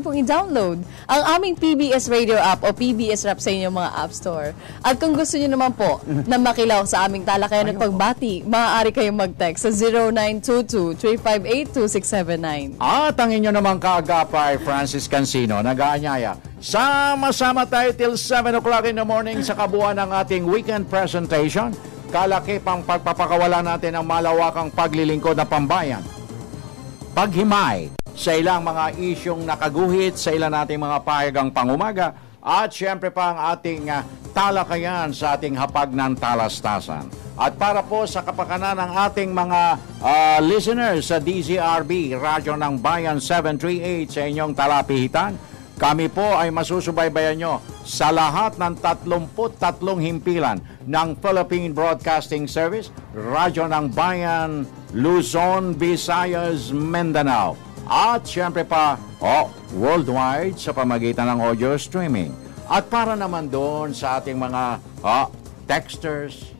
pong i-download ang aming PBS Radio app o PBS Rap sa inyong mga app store. At kung gusto niyo naman po na makilaw sa aming talakayan at pagbati, maaari kayong mag-text sa 0922-358-2679. At ang inyo namang kaagapay, Francis Cancino, nag-aanyaya. Sama-sama tayo till 7 o'clock in the morning sa kabuuan ng ating weekend presentation. Kalakipang pagpapakawala natin ang malawakang paglilingkod na pambayan. Paghimay sa ilang mga isyong nakaguhit sa ilang nating mga pahayagang pangumaga at syempre pa ang ating talakayan sa ating hapag ng talastasan. At para po sa kapakanan ng ating mga listeners sa DZRB, Radyo ng Bayan 738 sa inyong talapihitan, kami po ay masusubaybayan nyo sa lahat ng 33 himpilan ng Philippine Broadcasting Service, Radyo ng Bayan, Luzon, Visayas, Mindanao. At syempre pa, worldwide sa pamagitan ng audio streaming. At para naman doon sa ating mga texters,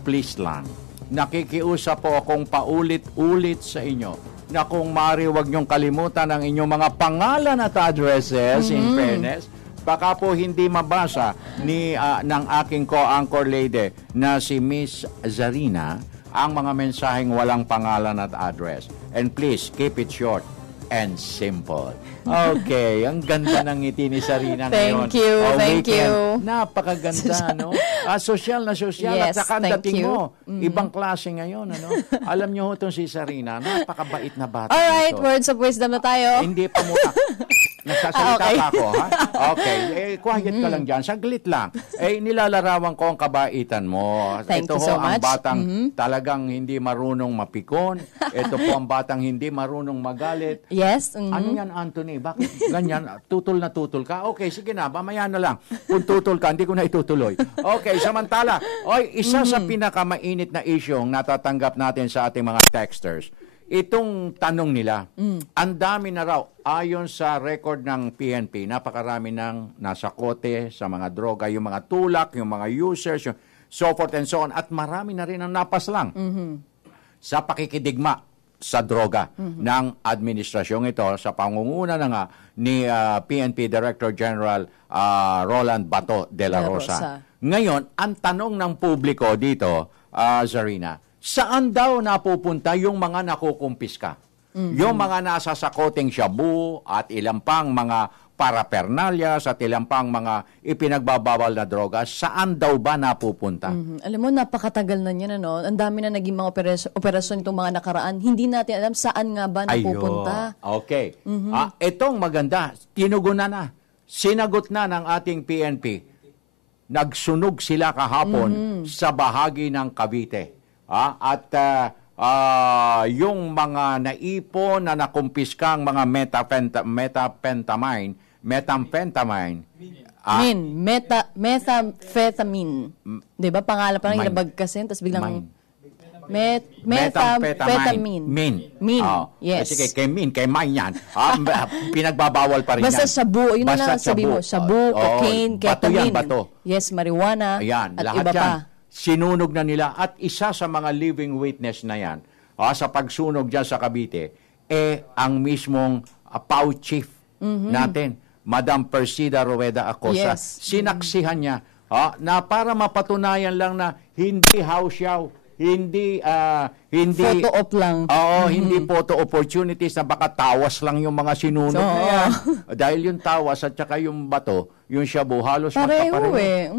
please lang, nakikiusap po akong paulit-ulit sa inyo na kung maaari huwag niyong kalimutan ang inyong mga pangalan at addresses, in fairness, baka po hindi mabasa ng aking co-anchor lady na si Miss Zarina ang mga mensaheng walang pangalan at address. And please, keep it short and simple. Okay, ang ganda ng ngiti ni Sarina ngayon. Thank you, thank you. Napakaganda, no? Sosyal na sosyal. Yes, at saka ang dating thank you. mo, ibang klase ngayon, ano? Alam niyo ho itong si Sarina, napakabait na bata. Alright, ito. words of wisdom na tayo. Hindi pa muna. Nagsasalita Okay. pa ako, ha? Okay. Quiet ka lang dyan. Saglit lang. Nilalarawan ko ang kabaitan mo. Thank Ito you ho, so ang much. batang talagang hindi marunong mapikon. Ito po ang batang hindi marunong magalit. Yes. Ano yan, Anthony? Bakit ganyan? Tutol na tutol ka? Okay, sige na. Mamaya na lang. Kung tutol ka, hindi ko na itutuloy. Okay, samantala. Isa sa pinakamainit na isyong natatanggap natin sa ating mga texters. Itong tanong nila, ang dami na raw, ayon sa record ng PNP, napakarami ng nasa kote, sa mga droga, yung mga tulak, yung mga users, yung so forth and so on, at marami na rin ang napaslang sa pakikidigma sa droga ng administrasyong ito sa pangunguna na nga ni PNP Director General Roland Bato de la Rosa. Ngayon, ang tanong ng publiko dito, Zarina, saan daw napupunta yung mga nakukumpiska? Yung mga nasa sakoteng shabu at ilang pang mga parapernalyas at ilang pang mga ipinagbabawal na droga, saan daw ba napupunta? Alam mo, napakatagal na niyan, ano? Ang dami na naging mga operasyon itong mga nakaraan. Hindi natin alam saan nga ba napupunta. Okay. Itong maganda, tinugunan na. Sinagot na ng ating PNP. Nagsunog sila kahapon sa bahagi ng Cavite. At yung mga naipon na nakumpiskang mga methamphetamine, methamphetamine. Di ba? Pangalan pa lang inabag kasi, tapos biglang methamphetamine. Yes. Sige, kay mine yan. Pinagbabawal pa rin basta yan. shabu, yun na lang sabi mo. Shabu, cocaine, bato yan, ketamine. bato. Yes, marijuana, Ayan, at lahat iba yan. pa. Sinunog na nila. At isa sa mga living witness na yan, sa pagsunog dyan sa Cavite, ang mismong PAO chief natin, Madam Persida Rueda Acosta. Yes. Sinaksihan niya na para mapatunayan lang na hindi hausyaw, hindi Photo op lang. hindi photo opportunities na baka tawas lang yung mga sinunog na yan. Dahil yung tawas at saka yung bato, yung shabu, halos magkapareho.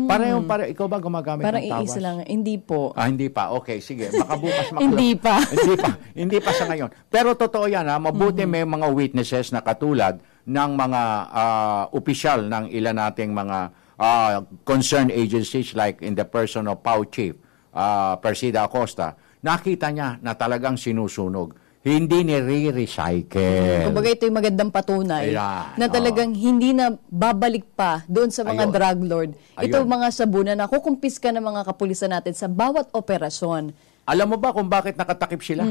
Pareho. Ikaw ba gumagamit Parang ng tawas? iisa lang. Hindi po. Hindi pa. Okay, sige. Baka bukas makula. Hindi pa. Hindi pa sa ngayon. Pero totoo yan, mabuti may mga witnesses na katulad ng mga opisyal ng ilan nating mga concerned agencies like in the person of PAO Chief, Persida Acosta, nakita niya na talagang sinusunog. Hindi nire-recycle. Kumbaga ito yung magandang patunay na talagang hindi na babalik pa doon sa mga drug lord. Ito mga shabu na nakukumpiska ng mga kapulisan natin sa bawat operasyon. Alam mo ba kung bakit nakatakip sila?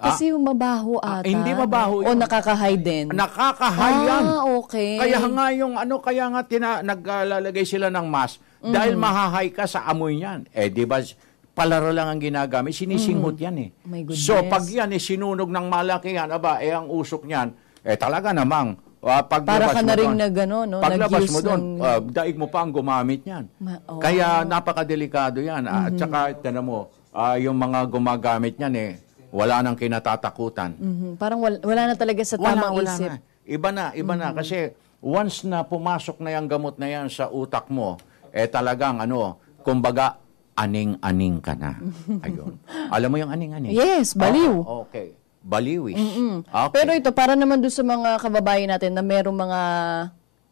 Kasi yung mabaho ata. Hindi mabaho O yun. nakakahay din. Nakakahay yan. Okay. Kaya nga yung kaya nga naglalagay sila ng mask dahil mahahay ka sa amoy niyan. Di ba palaro lang ang ginagamit, sinisinghot yan eh. My goodness. So pag yan sinunog ng malaki yan, ang usok niyan, talaga namang paglabas Para ka mo na rin doon, paglabas mo doon, daig mo pa ang gumamit yan. Kaya napakadelikado yan. At saka, tinan mo, yung mga gumagamit niyan wala nang kinatatakutan. Parang wala na talaga sa tamang isip. Na. Iba na. Kasi once na pumasok na yung gamot na yan sa utak mo, talagang kumbaga, aning-aning ka na. Ayun. Alam mo yung aning-aning? Yes, baliw. Okay. Baliwis. Okay. Pero ito, para naman doon sa mga kababayan natin na merong mga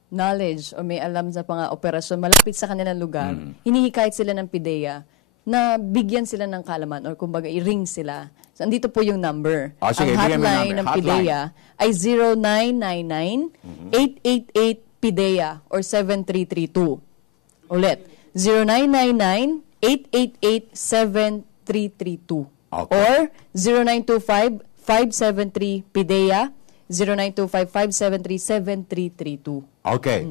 knowledge o may alam sa mga operasyon malapit sa kanilang lugar, hinihikayat sila ng PIDEA na bigyan sila ng kaalaman or kumbaga i-ring sila. So, andito po yung number. Sige, ang hotline ng PIDEA ay 0999-888-PIDEA or 7332. Ulit, 0999-888-7332. Okay. Or 0925-573-PIDEA, 0925-573-7332. Okay.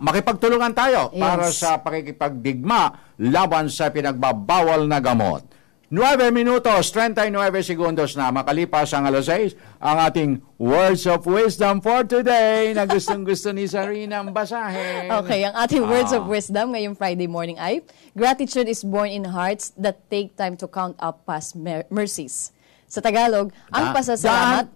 Makipagtulungan tayo para sa pakikipagdigma laban sa pinagbabawal na gamot. 9 minutos, 39 segundos na makalipas ang alas 6, ang ating Words of Wisdom for today na gustong-gusto ni Sarinang basahin. Okay, ang ating Words of Wisdom ngayong Friday morning ay, gratitude is born in hearts that take time to count up past mercies. Sa Tagalog, ang pasasalamat...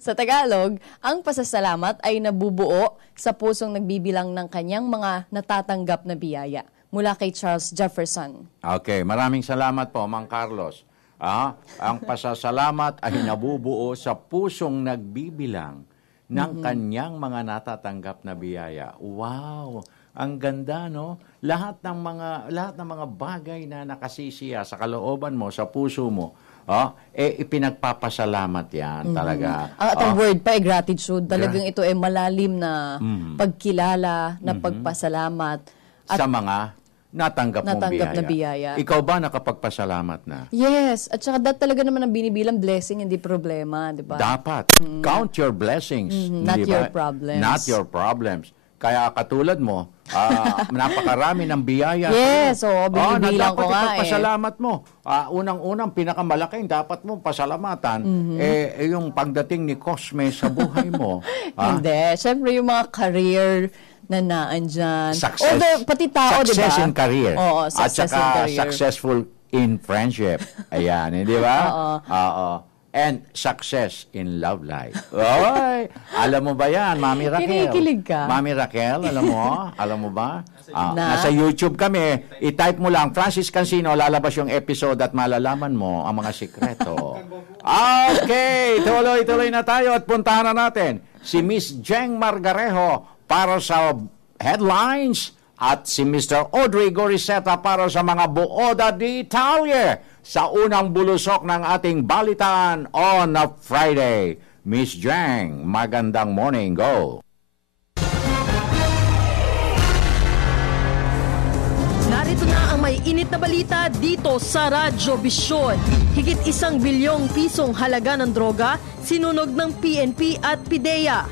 Sa Tagalog, ang pasasalamat ay nabubuo sa pusong nagbibilang ng kanyang mga natatanggap na biyaya. Mula kay Charles Jefferson. Okay, maraming salamat po, Mang Carlos. Ang pasasalamat ay nabubuo sa pusong nagbibilang ng kanyang mga natatanggap na biyaya. Wow! Ang ganda, no? Lahat ng mga bagay na nakasisiya sa kalooban mo, sa puso mo, ipinagpapasalamat yan talaga. Ang word pa gratitude. Talagang ito malalim na pagkilala, na pagpasalamat. Sa mga natanggap mong na biyaya. Ikaw ba nakapagpasalamat na? Yes. At saka talaga naman ang binibilang blessing, hindi problema, di ba? Dapat. Count your blessings. Not your problems. Not your problems. Kaya katulad mo, napakarami ng biyaya. Yes, binibilang ko nga ipagpasalamat mo. Unang-unang pinakamalaking dapat mo pasalamatan, yung pagdating ni Cosme sa buhay mo. Hindi. Siyempre yung mga career na naandyan. Success. Pati tao, di ba? Success in career. Oo, success in career. Successful in friendship. Ayan, di ba? Oo. And success in love life. Oy, alam mo ba yan, Mami Raquel? Kinikilig ka. Mami Raquel, alam mo? Alam mo ba? Nasa YouTube kami. I-type mo lang, Francis Cansino, lalabas yung episode at malalaman mo ang mga sikreto. Okay, tuloy-tuloy na tayo at puntahan na natin si Miss Jeng Margarejo para sa headlines at si Mr. Audrey Goriseta para sa mga buoda d'Italia sa unang bulusok ng ating balitaan on a Friday. Miss Jeng, magandang morning. Go! Narito na ang may init na balita dito sa Radyo Vision. Higit 1 bilyong pisong halaga ng droga sinunog ng PNP at PIDEA.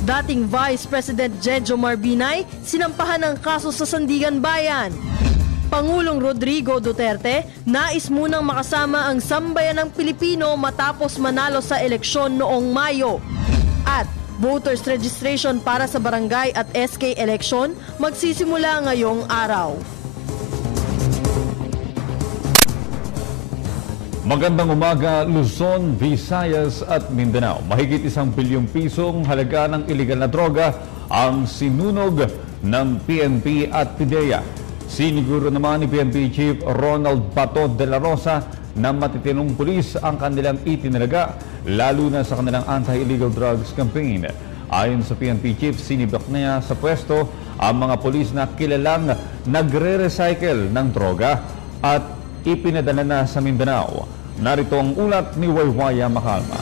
Dating Vice President Jejo Marbinay sinampahan ng kaso sa Sandigan Bayan. Pangulong Rodrigo Duterte nais munang makasama ang sambayan ng Pilipino matapos manalo sa eleksyon noong Mayo. At voters registration para sa barangay at SK election magsisimula ngayong araw. Magandang umaga, Luzon, Visayas at Mindanao. Mahigit 1 bilyong pisong halaga ng iligal na droga ang sinunog ng PNP at PIDEA. Siniguro naman ni PNP Chief Ronald Bato de la Rosa na matitinong pulis ang kanilang itinalaga, lalo na sa kanilang anti-illegal drugs campaign. Ayon sa PNP Chief, sinibak niya sa pwesto ang mga pulis na kilalang nagre-recycle ng droga at ipinadala na sa Mindanao. Narito ang ulat ni Waywaya Makalma.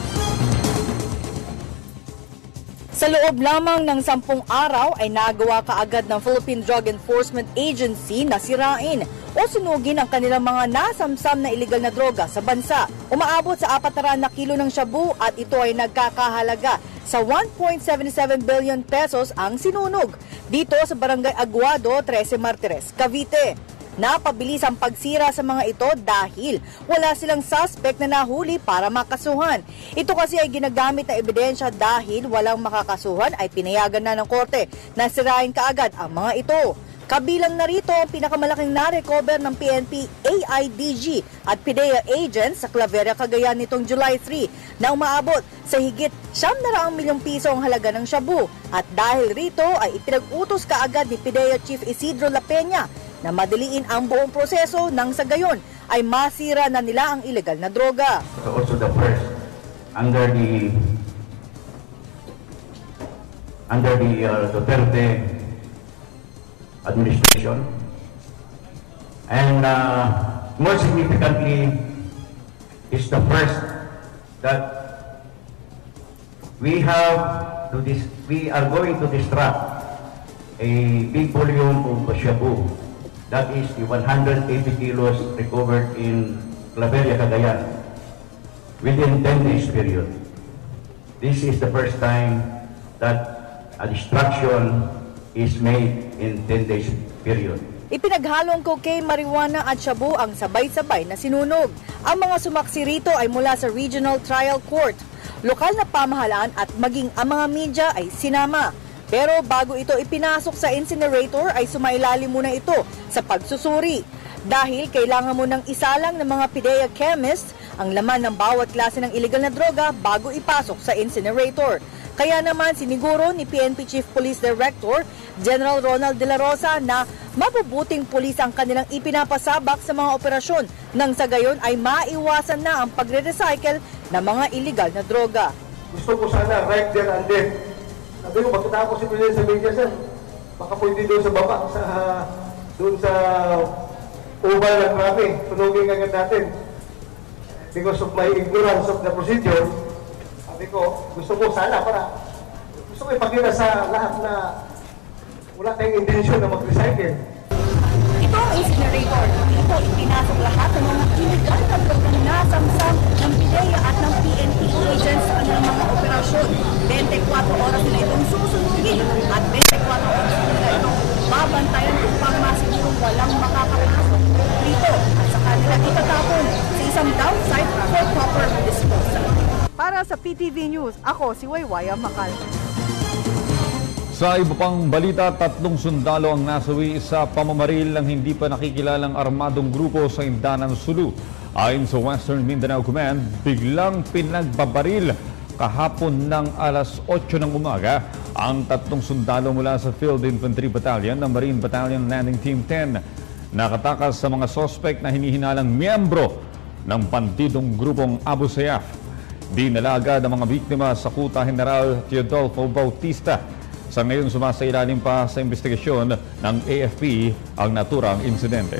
Sa loob lamang ng 10 araw ay nagawa kaagad ng Philippine Drug Enforcement Agency na sirain o sunugin ang kanilang mga nasamsam na iligal na droga sa bansa. Umaabot sa 400 na kilo ng shabu at ito ay nagkakahalaga sa 1.77 billion pesos ang sinunog dito sa Barangay Aguado, 13 Martires, Cavite. Napabilis ang pagsira sa mga ito dahil wala silang suspect na nahuli para makasuhan. Ito kasi ay ginagamit na ebidensya dahil walang makakasuhan ay pinayagan na ng korte na sirain kaagad ang mga ito. Kabilang na rito ang pinakamalaking na-recover ng PNP AIDG at PIDEA agents sa Claveria, Cagayan nitong July 3 na umaabot sa higit 900 milyong piso ang halaga ng shabu. At dahil rito ay ipinag-utos kaagad ni PIDEA Chief Isidro La Peña na madaliin ang buong proseso nang sa gayon ay masira na nila ang ilegal na droga. So also the first under the Duterte administration, and more significantly is the first that we are going to distract a big volume of shabu. That is the 180 kilos recovered in Claveria, Cagayan within 10 days period. This is the first time that a distraction is made in 10 days period. Ipinaghalong cocaine, marijuana at shabu ang sabay-sabay na sinunog. Ang mga sumaksi rito ay mula sa Regional Trial Court, lokal na pamahalaan at maging ang mga media ay sinama. Pero bago ito ipinasok sa incinerator ay sumailalim muna ito sa pagsusuri. Dahil kailangan mo ng isalang ng mga PIDEA chemists ang laman ng bawat klase ng illegal na droga bago ipasok sa incinerator. Kaya naman siniguro ni PNP Chief Police Director General Ronald De La Rosa na mabubuting pulis ang kanilang ipinapasabak sa mga operasyon nang sa gayon ay maiwasan na ang pagre-recycle ng mga illegal na droga. Gusto ko sana right there and then. Sabi ko, pagkatapos si President sa media, sir, baka pwede doon sa baba, doon sa oval ng marami, sunugin agad natin. Because of my ignorance of the procedure, sabi ko, gusto ko sana gusto ko ipakita sa lahat na wala tayong intensyon na mag-recycle. Ito ang incinerator. Ito ipinasok lahat ng mga illegal na drogang nasamsam ng PIDEA at ng PNP agents sa kanilang mga operasyon. 24 oras nila itong susunugin at 24 oras nila itong babantayan upang masigurong walang makakapasok dito at sa kanila itatapon sa isang downside for proper disposal. Para sa PTV News, ako si Waywaya Makal. Sa iba pang balita, 3 sundalo ang nasawi sa pamamaril ng hindi pa nakikilalang armadong grupo sa Indanan, Sulu. Ayon sa Western Mindanao Command, biglang pinagbabaril kahapon ng alas 8 ng umaga ang 3 sundalo mula sa Field Infantry Battalion ng Marine Battalion Landing Team 10. Nakatakas sa mga sospek na hinihinalang miyembro ng bandidong grupong Abu Sayyaf. Dinala agad ang mga biktima sa Kuta General Teodolfo Bautista. Sa ngayon, sumasailalim pa sa investigasyon ng AFP ang naturang insidente.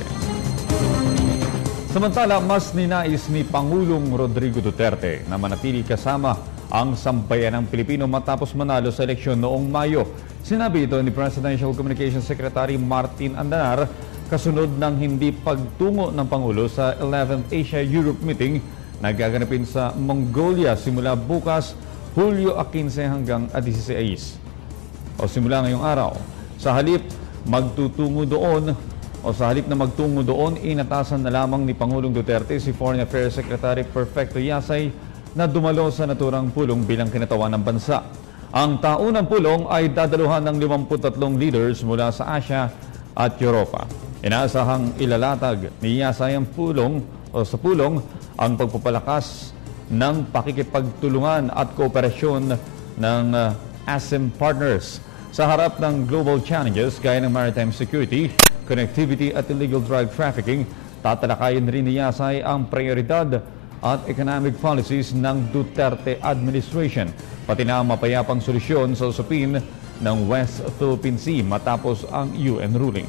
Samantala, mas ninais ni Pangulong Rodrigo Duterte na manatili kasama ang sambayanang Pilipino matapos manalo sa eleksyon noong Mayo. Sinabi ito ni Presidential Communications Secretary Martin Andanar kasunod ng hindi pagtungo ng Pangulo sa 11th Asia-Europe meeting na gaganapin sa Mongolia simula bukas, Hulyo 15 hanggang 16. O simula ngayong araw. Sa halip na magtungo doon, inatasan na lamang ni Pangulong Duterte si Foreign Affairs Secretary Perfecto Yasay na dumalo sa naturang pulong bilang kinatawan ng bansa. Ang taunang pulong ay dadaluhan ng 53 leaders mula sa Asia at Europa. Inaasahang ilalatag ni Yasay ang pulong ang pagpapalakas ng pakikipagtulungan at kooperasyon ng ASEM partners sa harap ng global challenges gaya ng maritime security, connectivity at illegal drug trafficking. Tatalakayin rin ni Yasay ang prioridad at economic policies ng Duterte administration, pati na mapayapang solusyon sa usapin ng West Philippine Sea matapos ang UN ruling.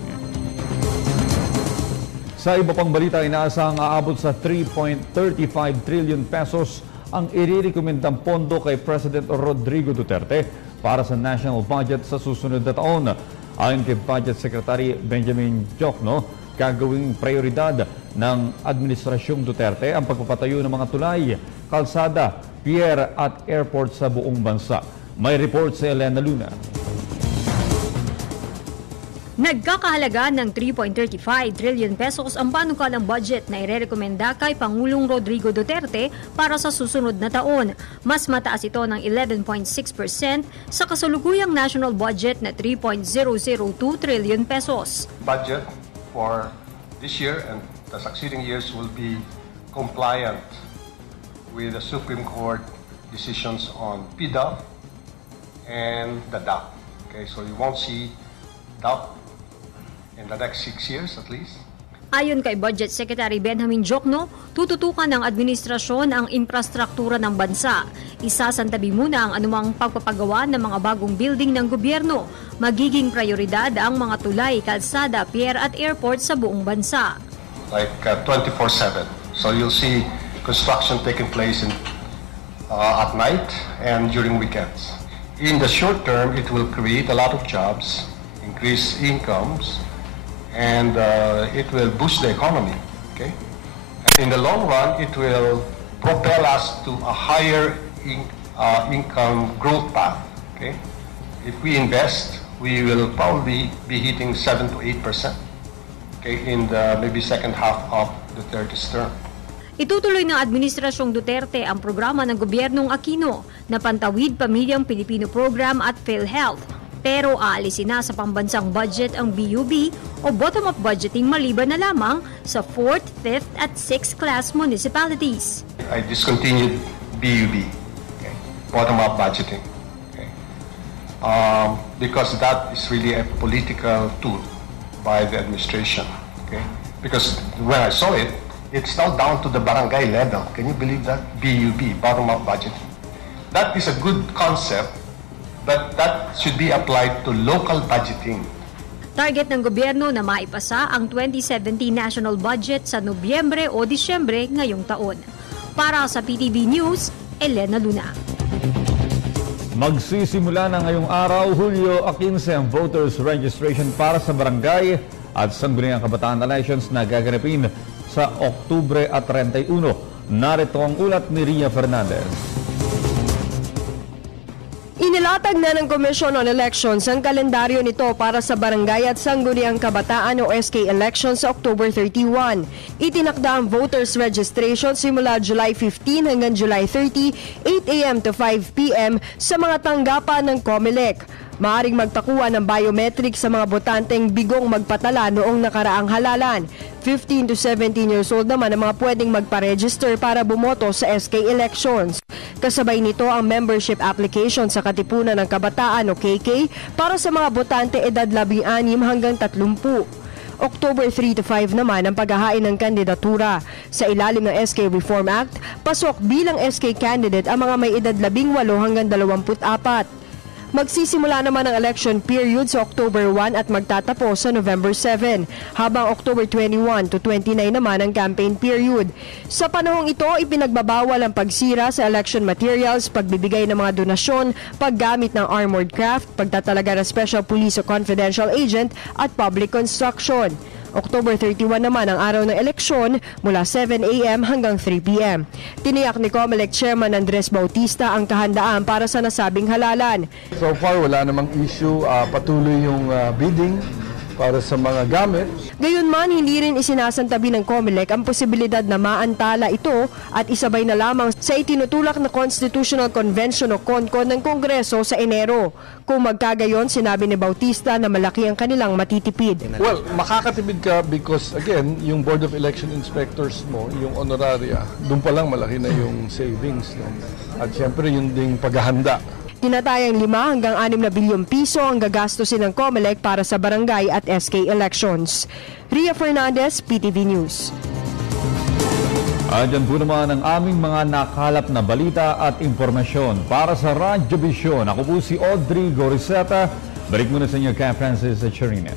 Sa iba pang balita, inaasahang aabot sa 3.35 trillion pesos ang irerekomendang pondo kay President Rodrigo Duterte para sa national budget sa susunod na taon. Ayon kay Budget Secretary Benjamin Diokno, gagawing prioridad ng Administrasyong Duterte ang pagpapatayo ng mga tulay, kalsada, pier at airport sa buong bansa. May report si Elena Luna. Nagkakahalaga ng 3.35 trillion pesos ang panukalang budget na irerekomenda kay Pangulong Rodrigo Duterte para sa susunod na taon. Mas mataas ito ng 11.6% sa kasalukuyang national budget na 3.002 trillion pesos. Budget for this year and the succeeding years will be compliant with the Supreme Court decisions on PDAP and the DAP. Okay, so you won't see DAP in the next 6 years at least. Ayon kay Budget Secretary Benjamin Jokno, tututukan ng administrasyon ang infrastruktura ng bansa. Isasantabi muna ang anumang pagpapagawa ng mga bagong building ng gobyerno. Magiging prioridad ang mga tulay, kalsada, pier at airport sa buong bansa. Like 24/7. So you'll see construction taking place at night and during weekends. In the short term, it will create a lot of jobs, increase incomes, and it will boost the economy. Okay? And in the long run, it will propel us to a higher income growth path. Okay? If we invest, we will probably be hitting 7 to 8%. Okay, in the maybe second half of the third term. Itutuloy ng Administrasyong Duterte ang programa ng gobyernong Aquino na Pantawid Pamilyang Pilipino Program at PhilHealth. Pero aalisin na sa pambansang budget ang BUB o bottom-up budgeting maliban na lamang sa 4th, 5th at 6th class municipalities. I discontinued BUB, okay, bottom-up budgeting, okay, because that is really a political tool by the administration. Okay, because when I saw it, it's now down to the barangay level. Can you believe that? BUB, bottom-up budgeting. That is a good concept, but that should be applied to local budgeting. Target ng gobyerno na maipasa ang 2017 national budget sa Nobyembre o Disyembre ngayong taon. Para sa PTV News, Elena Luna. Magsisimula na ngayong araw, Hulyo 15, ang voters registration para sa barangay at sangguniang kabataan elections na gaganapin sa Oktubre at 31. Narito ang ulat ni Ria Fernandez. Inilatag na ng Commission on Elections ang kalendaryo nito para sa Barangay at Sangguniang Kabataan o SK elections sa October 31. Itinakda ang voters registration simula July 15 hanggang July 30, 8 a.m. to 5 p.m. sa mga tanggapan ng COMELEC. Maaring magpakuha ng biometric sa mga botanteng bigong magpatala noong nakaraang halalan. 15 to 17 years old naman ang mga pwedeng magpa-register para bumoto sa SK elections. Kasabay nito ang membership application sa Katipunan ng Kabataan o KK para sa mga botante edad 16 hanggang 30. October 3 to 5 naman ang paghahain ng kandidatura. Sa ilalim ng SK Reform Act, pasok bilang SK candidate ang mga may edad 18 hanggang 24. Magsisimula naman ang election period sa October 1 at magtatapos sa November 7, habang October 21 to 29 naman ang campaign period. Sa panahong ito, ipinagbabawal ang pagsira sa election materials, pagbibigay ng mga donasyon, paggamit ng armored craft, pagtatalaga ng special police o confidential agent at public construction. October 31 naman ang araw ng eleksyon mula 7 a.m. hanggang 3 p.m. Tiniyak ni COMELEC Chairman Andres Bautista ang kahandaan para sa nasabing halalan. So far, wala namang issue. Patuloy yung bidding para sa mga gamit. Gayunman, hindi rin isinasantabi ng COMELEC ang posibilidad na maantala ito at isabay na lamang sa itinutulak na Constitutional Convention o CONCON ng Kongreso sa Enero. Kung magkagayon, sinabi ni Bautista na malaki ang kanilang matitipid. Well, makakatipid ka because, again, yung Board of Election Inspectors mo, yung honoraria, doon pa lang malaki na yung savings. No? At syempre, yung ding paghahanda. Tinatayang 5 hanggang 6 na bilyong piso ang gagastusin ng COMELEC para sa barangay at SK elections. Ria Fernandez, PTV News. Andyan po naman ang aming mga nakalap na balita at impormasyon para sa Radyo Vision. Ako po si Audrey Goriseta. Balik muna sa inyo kay Francis Cherine.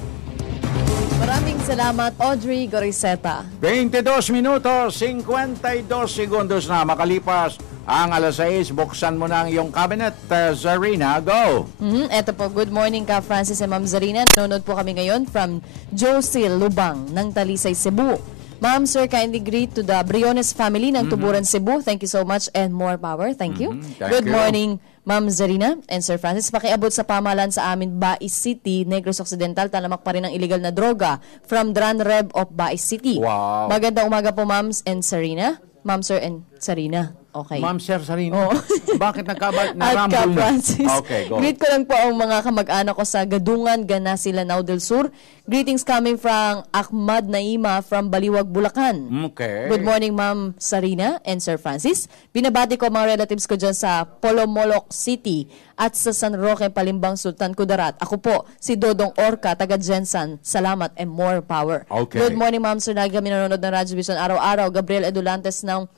Maraming salamat, Audrey Goriseta. 22 minutos, 52 segundos na makalipas ang alas 6. Buksan mo na ang iyong cabinet. Zarina, go! Eto po, good morning ka, Francis and Ma'am Zarina. Nanonood po kami ngayon from Josil Lubang ng Talisay, Cebu. Ma'am, sir, kindly greet to the Briones family ng Tuburan, Cebu. Thank you so much and more power. Thank you. Good morning, Ma'am Zarina and Sir Francis. Pakiabot sa pamahalaan sa amin, Bais City, Negros Occidental, talamak pa rin ang illegal na droga from Dran Reb of Bais City. Wow. Magandang umaga po, Ma'am and Sarina. Ma'am, Sir, and Sarina. Okay. Ma'am, Sir Sarina. Oo. Bakit At narambol Ka na? Francis. Okay, go. Greet ko lang po ang mga kamag-anak ko sa Gadungan, Ganasi, Lanao del Sur. Greetings coming from Ahmad Naima from Baliwag, Bulacan. Okay. Good morning, Ma'am Sarina and Sir Francis. Binabati ko mga relatives ko dyan sa Polomolok City at sa San Roque, Palimbang, Sultan Kudarat. Ako po, si Dodong Orca, taga Jensan. Salamat and more power. Okay. Good morning, Ma'am Sir. Lagi kami nanonood ng Radyo Vision araw-araw. Gabriel Edulantes ng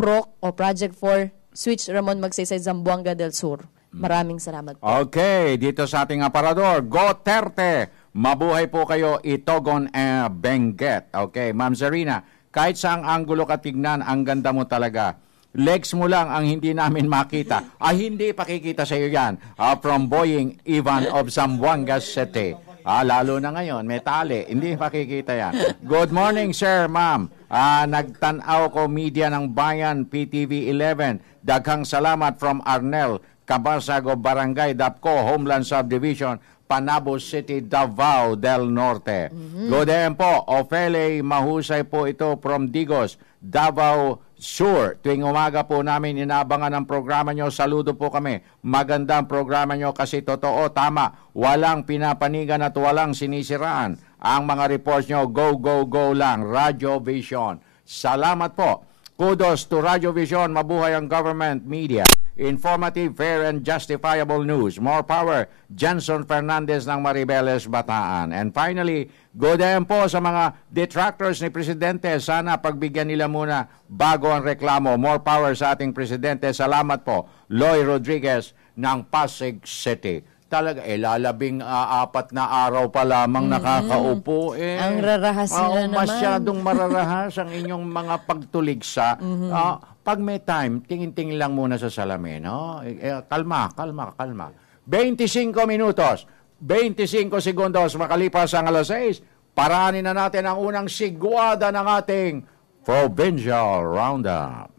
PROC o Project for Switch Ramon Magsaysay, Zamboanga del Sur. Maraming salamat po. Okay, dito sa ating aparador, Duterte. Mabuhay po kayo, Itogon Benguet. Okay, Ma'am Zarina, kahit saang anggulo ka tignan, ang ganda mo talaga. Legs mo lang ang hindi namin makita. Hindi pakikita sa iyo yan. From Boying Ivan of Zamboanga City. Lalo na ngayon, may tali. Hindi makikita yan. Good morning, sir, ma'am. Nagtanaw ko media ng Bayan, PTV 11. Daghang salamat from Arnel, Cabasago, Barangay, Dapco, Homeland Subdivision, Panabo City, Davao del Norte. Good day po. Ofele, mahusay po ito from Digos, Davao Sur. Tuwing umaga po namin inaabangan ang programa nyo. Saludo po kami. Magandang programa nyo kasi totoo, tama. Walang pinapanigan at walang sinisiraan. Ang mga reports nyo, go, go, go lang. Radyo Vision. Salamat po. Kudos to Radyo Vision. Mabuhay ang government media. Informative, fair, and justifiable news. More power. Jenson Fernandez ng Maribeles, Bataan. And finally, good day po sa mga detractors ni Presidente. Sana pagbigyan nila muna bago ang reklamo. More power sa ating Presidente. Salamat po. Loy Rodriguez ng Pasig City. Talaga, lalabing 4 na araw pa lamang nakakaupo. Ang rarahas nila naman. Masyadong mararahas ang inyong mga pagtuligsa. Pag may time, tingin-tingin lang muna sa salamin. No? Kalma. 25 minutos, 25 segundos makalipas ang alas 6. Paranin na natin ang unang sigwada ng ating Provincial Roundup.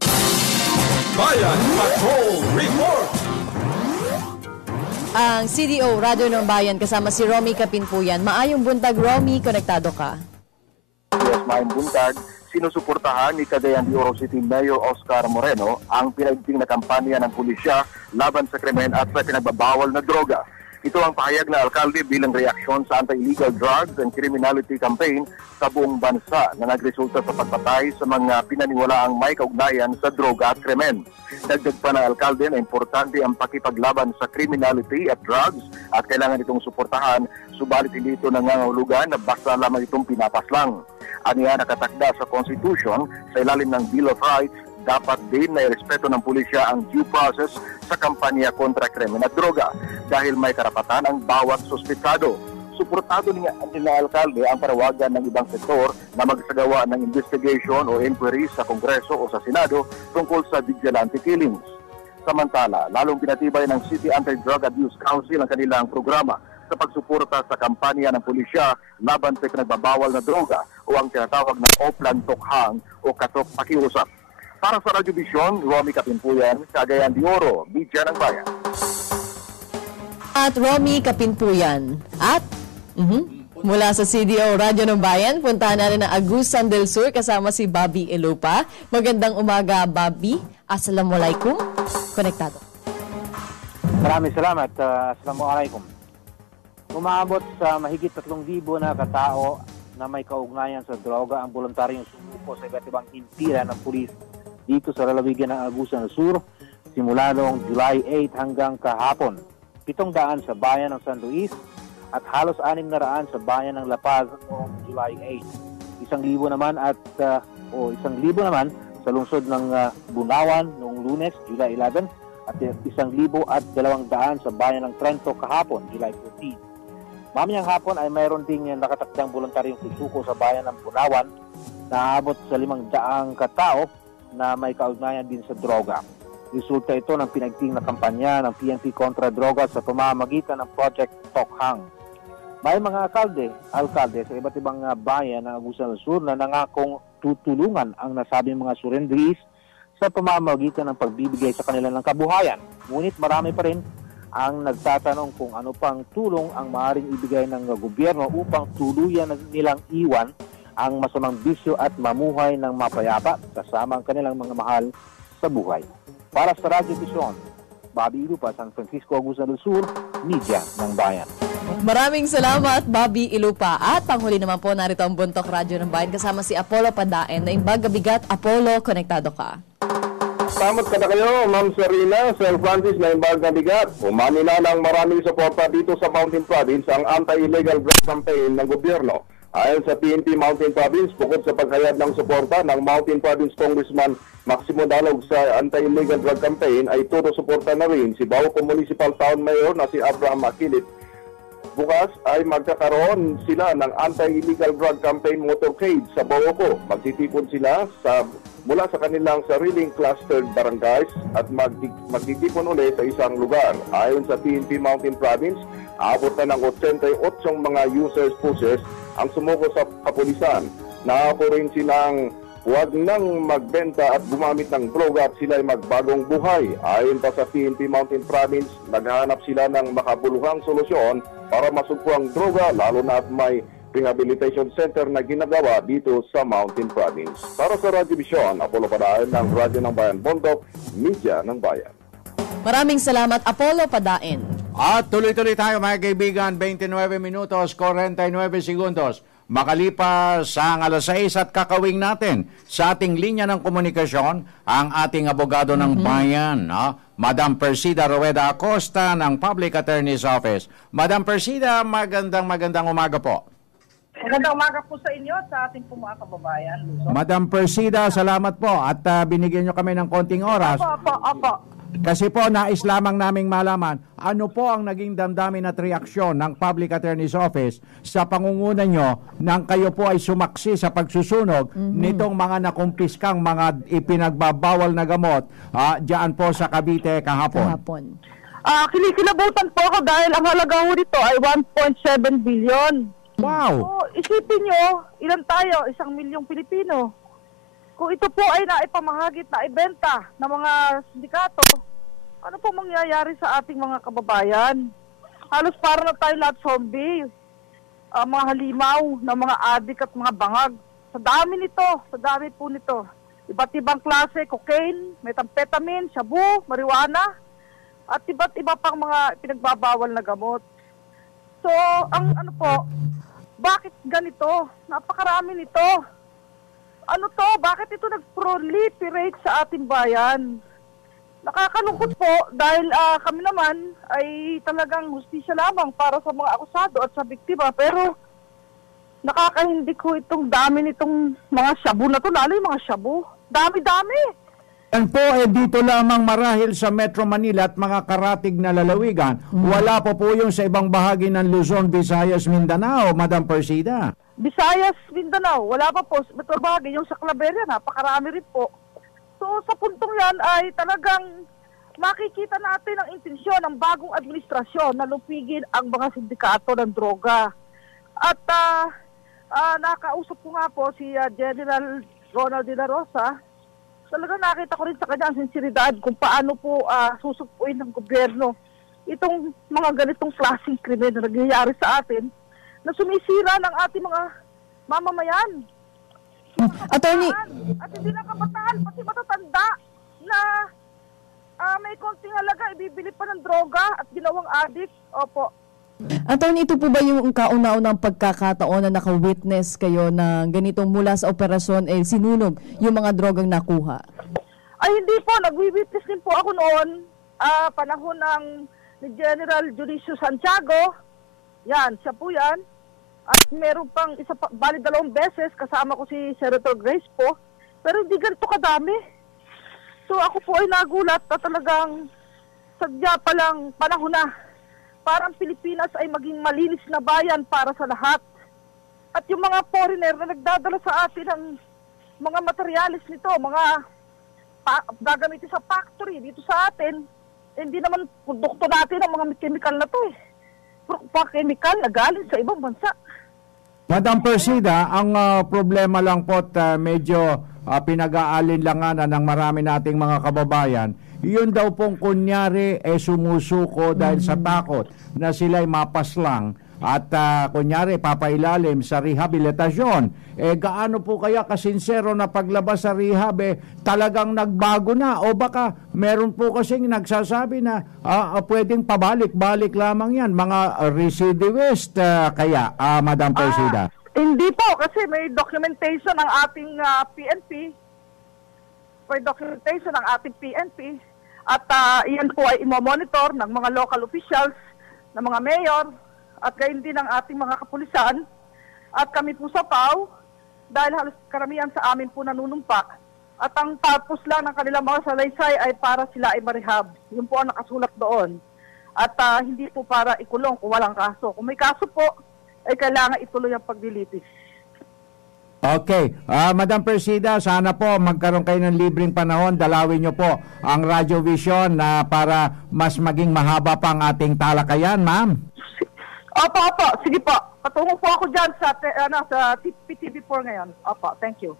Bayan Patrol Report! Ang CDO, Radio ng Bayan, kasama si Romy Kapinpuyan. Maayong buntag, Romy, konektado ka. Yes, maayong buntag. Sinusuportahan ni Cagayan de Oro City Mayor Oscar Moreno ang pinaigting na kampanya ng pulisya laban sa krimen at sa pinagbabawal na droga. Ito ang pahayag na alkalde bilang reaksyon sa anti-illegal drugs and criminality campaign sa buong bansa na nagresulta sa pagpatay sa mga pinaniwalaang may kaugnayan sa droga at krimen. Dagdag pa ng alkalde na importante ang pakipaglaban sa criminality at drugs at kailangan itong suportahan, subalit hindi ito nangangahulugan na basta lamang itong pinapaslang. Aniya nakatakda sa Constitution sa ilalim ng Bill of Rights, dapat din na irespeto ng pulisya ang due process sa kampanya kontra krimen at droga dahil may karapatan ang bawat suspetsado. Suportado nila alkalde ang parawagan ng ibang sektor na magsagawa ng investigation o inquiry sa Kongreso o sa Senado tungkol sa vigilante killings. Samantala, lalong pinatibay ng City Anti-Drug Abuse Council ang kanilang programa sa pagsuporta sa kampanya ng pulisya laban sa pinagbabawal na droga o ang tinatawag na Oplan Tokhang o Katok Pakiusap. Para sa Radyo Vision, Romy Kapinpuyan, Cagayan de Oro, Media ng Bayan. At Romy Kapinpuyan. At mula sa CDO Radyo ng Bayan, puntahan natin ang Agusan del Sur kasama si Bobby Elupa. Magandang umaga, Bobby. Assalamualaikum. Konektado. Maraming salamat. Assalamualaikum. Umaabot sa mahigit 3,000 na katao na may kaugnayan sa droga ang voluntaryong sumuko sa iba't ibang himpilan ng pulis dito sa lalawigan ng Agusan del Sur simula noong July 8 hanggang kahapon. 700 sa bayan ng San Luis at halos 600 sa bayan ng La Paz noong July 8. 1,000 naman sa lungsod ng Bunawan noong Lunes, July 11 at 1,200 sa bayan ng Trento kahapon, July 14. Mamayang hapon ay mayroon ding nakatakdang voluntaryong susuko sa bayan ng Bunawan na aabot sa 500 katao na may kaugnayan din sa droga. Resulta ito ng pinagting na kampanya ng PNP kontra droga sa pamamagitan ng Project Tokhang. May mga alkalde sa iba't ibang bayan ng Agusan del Sur na nangakong tutulungan ang nasabing mga surrenderies sa pamamagitan ng pagbibigay sa kanila ng kabuhayan. Ngunit marami pa rin ang nagtatanong kung ano pang tulong ang maaaring ibigay ng gobyerno upang tuluyan nilang iwan ang masamang bisyo at mamuhay ng mapayapa kasama ang kanilang mga mahal sa buhay. Para sa Radyo Vision, Bobby Ilupa, San Francisco, Agusan del Sur, Media ng Bayan. Maraming salamat, Bobby Ilupa. At panghuli naman po, narito ang Buntok Radyo ng Bayan kasama si Apollo Padaen na Imbag Bigat. Apollo, konektado ka. Salamat ka na kayo, Ma'am Serena, Sir Francis na Imbag Bigat. Umani na ng maraming suporta dito sa Mountain Province ang anti-illegal drug campaign ng gobyerno. Ayon sa PNP Mountain Province, bukod sa paghayag ng suporta ng Mountain Province Congressman Maximo Dalog sa anti-illegal drug campaign, ay todo suporta na rin si Bauco Municipal Town Mayor na si Abraham Akilit. Bukas ay magkakaroon sila ng anti-illegal drug campaign motorcade sa Bauco. Magtitipon sila mula sa kanilang sariling clustered barangays at magtitipon ulit sa isang lugar. Ayon sa PNP Mountain Province, aabot na ng 88 mga users pushers ang sumuko sa kapulisan. Naako rin silang huwag nang magbenta at gumamit ng droga at sila ay magbagong buhay. Ayon pa sa PNP Mountain Province, naghahanap sila ng makabuluhang solusyon para masugpo ang droga, lalo na at may rehabilitation center na ginagawa dito sa Mountain Province. Para sa Radyo Vision, Apollo Padaen ng Radyo ng Bayan, Bundok, Media ng Bayan. Maraming salamat, Apollo Padaen. At tuloy-tuloy tayo mga kaibigan, 29 minutos, 49 segundos. Makalipas ang alas 6 at kakawing natin sa ating linya ng komunikasyon ang ating abogado ng bayan, Madam Persida Rueda Acosta ng Public Attorney's Office. Madam Persida, magandang umaga po. Magandang umaga po sa inyo at sa ating mga kababayan. Madam Persida, salamat po at binigyan nyo kami ng konting oras. Opo. Kasi po, nais lamang naming malaman, ano po ang naging damdamin at reaksyon ng Public Attorney's Office sa pangunguna nyo nang kayo po ay sumaksi sa pagsusunog nitong mga nakumpiskang mga ipinagbabawal na gamot diyan po sa Cavite kahapon? Kinikilabutan po ako dahil ang halaga ho nito ay 1.7 billion. Wow! So, isipin nyo, ilan tayo? 1 milyong Pilipino. Kung ito po ay naipamahagit na ibenta ng mga sindikato, ano po mangyayari sa ating mga kababayan? Halos para na tayo lahat zombie. Mga halimaw ng mga adik at mga bangag. Sa dami po nito. Iba't ibang klase, cocaine, methamphetamine, shabu, marijuana, at iba't iba pang mga pinagbabawal na gamot. So, bakit ganito? Napakarami nito. Bakit ito nag-proliferate sa ating bayan? Nakakalungkot po dahil kami naman ay talagang hustisya lamang para sa mga akusado at sa biktima. Pero nakakahindik ko itong dami nitong mga shabu na to, lalo yung mga shabu. Dami-dami. Yan po, dito lamang marahil sa Metro Manila at mga karatig na lalawigan. Wala po yung sa ibang bahagi ng Luzon, Visayas, Mindanao, Madam Persida. Visayas, Mindanao, wala pa po. Metro bahagi, yung sa Claveria, napakarami rin po. So sa puntong yan ay talagang makikita natin ang intensyon ng bagong administrasyon na lupigin ang mga sindikato ng droga. At nakausap ko nga po si General Ronald de la Rosa. Talagang nakita ko rin sa kanya ang sinseridad kung paano po susugpuin ng gobyerno itong mga ganitong klaseng krimen na nangyayari sa atin na sumisira ng ating mga mamamayan. Attorney, at hindi lang kabataan, pati matatanda na may konting halaga, ibibili pa ng droga at ginawang addict. Opo. Attorney, ito po ba yung kauna-unang pagkakataon na naka-witness kayo na ganitong mula sa operasyon sinunog yung mga drogang nakuha? Ay hindi po, nag-witness din po ako noon, panahon ng ni General Judicial Santiago. Yan, siya po yan. At meron pang bali 2 beses, kasama ko si Senator Grace po. Pero hindi ganito kadami. So ako po ay nagulat na talagang sadya palang panahon na parang Pilipinas ay maging malinis na bayan para sa lahat. At yung mga foreigner na nagdadala sa atin ng mga materialis nito, mga gagamitin sa factory dito sa atin, hindi naman produkto natin ang mga chemical na to eh. So pa chemical na galing sa ibang bansa. Madam Persida, ang problema lang po at medyo pinag-aalinlanganan ng marami nating mga kababayan, yun daw pong kunyari sumusuko dahil sa takot na sila'y mapaslang at kunyari papailalim sa rehabilitasyon. Gaano po kaya kasinsero na paglabas sa rehab talagang nagbago na? O baka meron po kasing nagsasabi na pwedeng pabalik-balik lamang yan, mga recidivist kaya, Madam Persida? Hindi po, kasi may documentation ang ating PNP. May documentation ang ating PNP. At iyan po ay imomonitor ng mga local officials, ng mga mayor, at gayon din ng ating mga kapulisan. At kami po sa PAW, dahil halos karamihan sa amin po nanunumpa. At ang purpose lang ng kanilang mga salaysay ay para sila ay marehab. Yun po ang nakasulat doon. At hindi po para ikulong kung walang kaso. Kung may kaso po, ay kailangan ituloy ang paglilitis. Okay. Madam Persida, sana po magkaroon kayo ng libreng panahon. Dalawin nyo po ang Radio Vision para mas maging mahaba pa ang ating talakayan, ma'am. Opo. Sige po. Patungo po ako dyan sa PTV4 ngayon. Opo, thank you.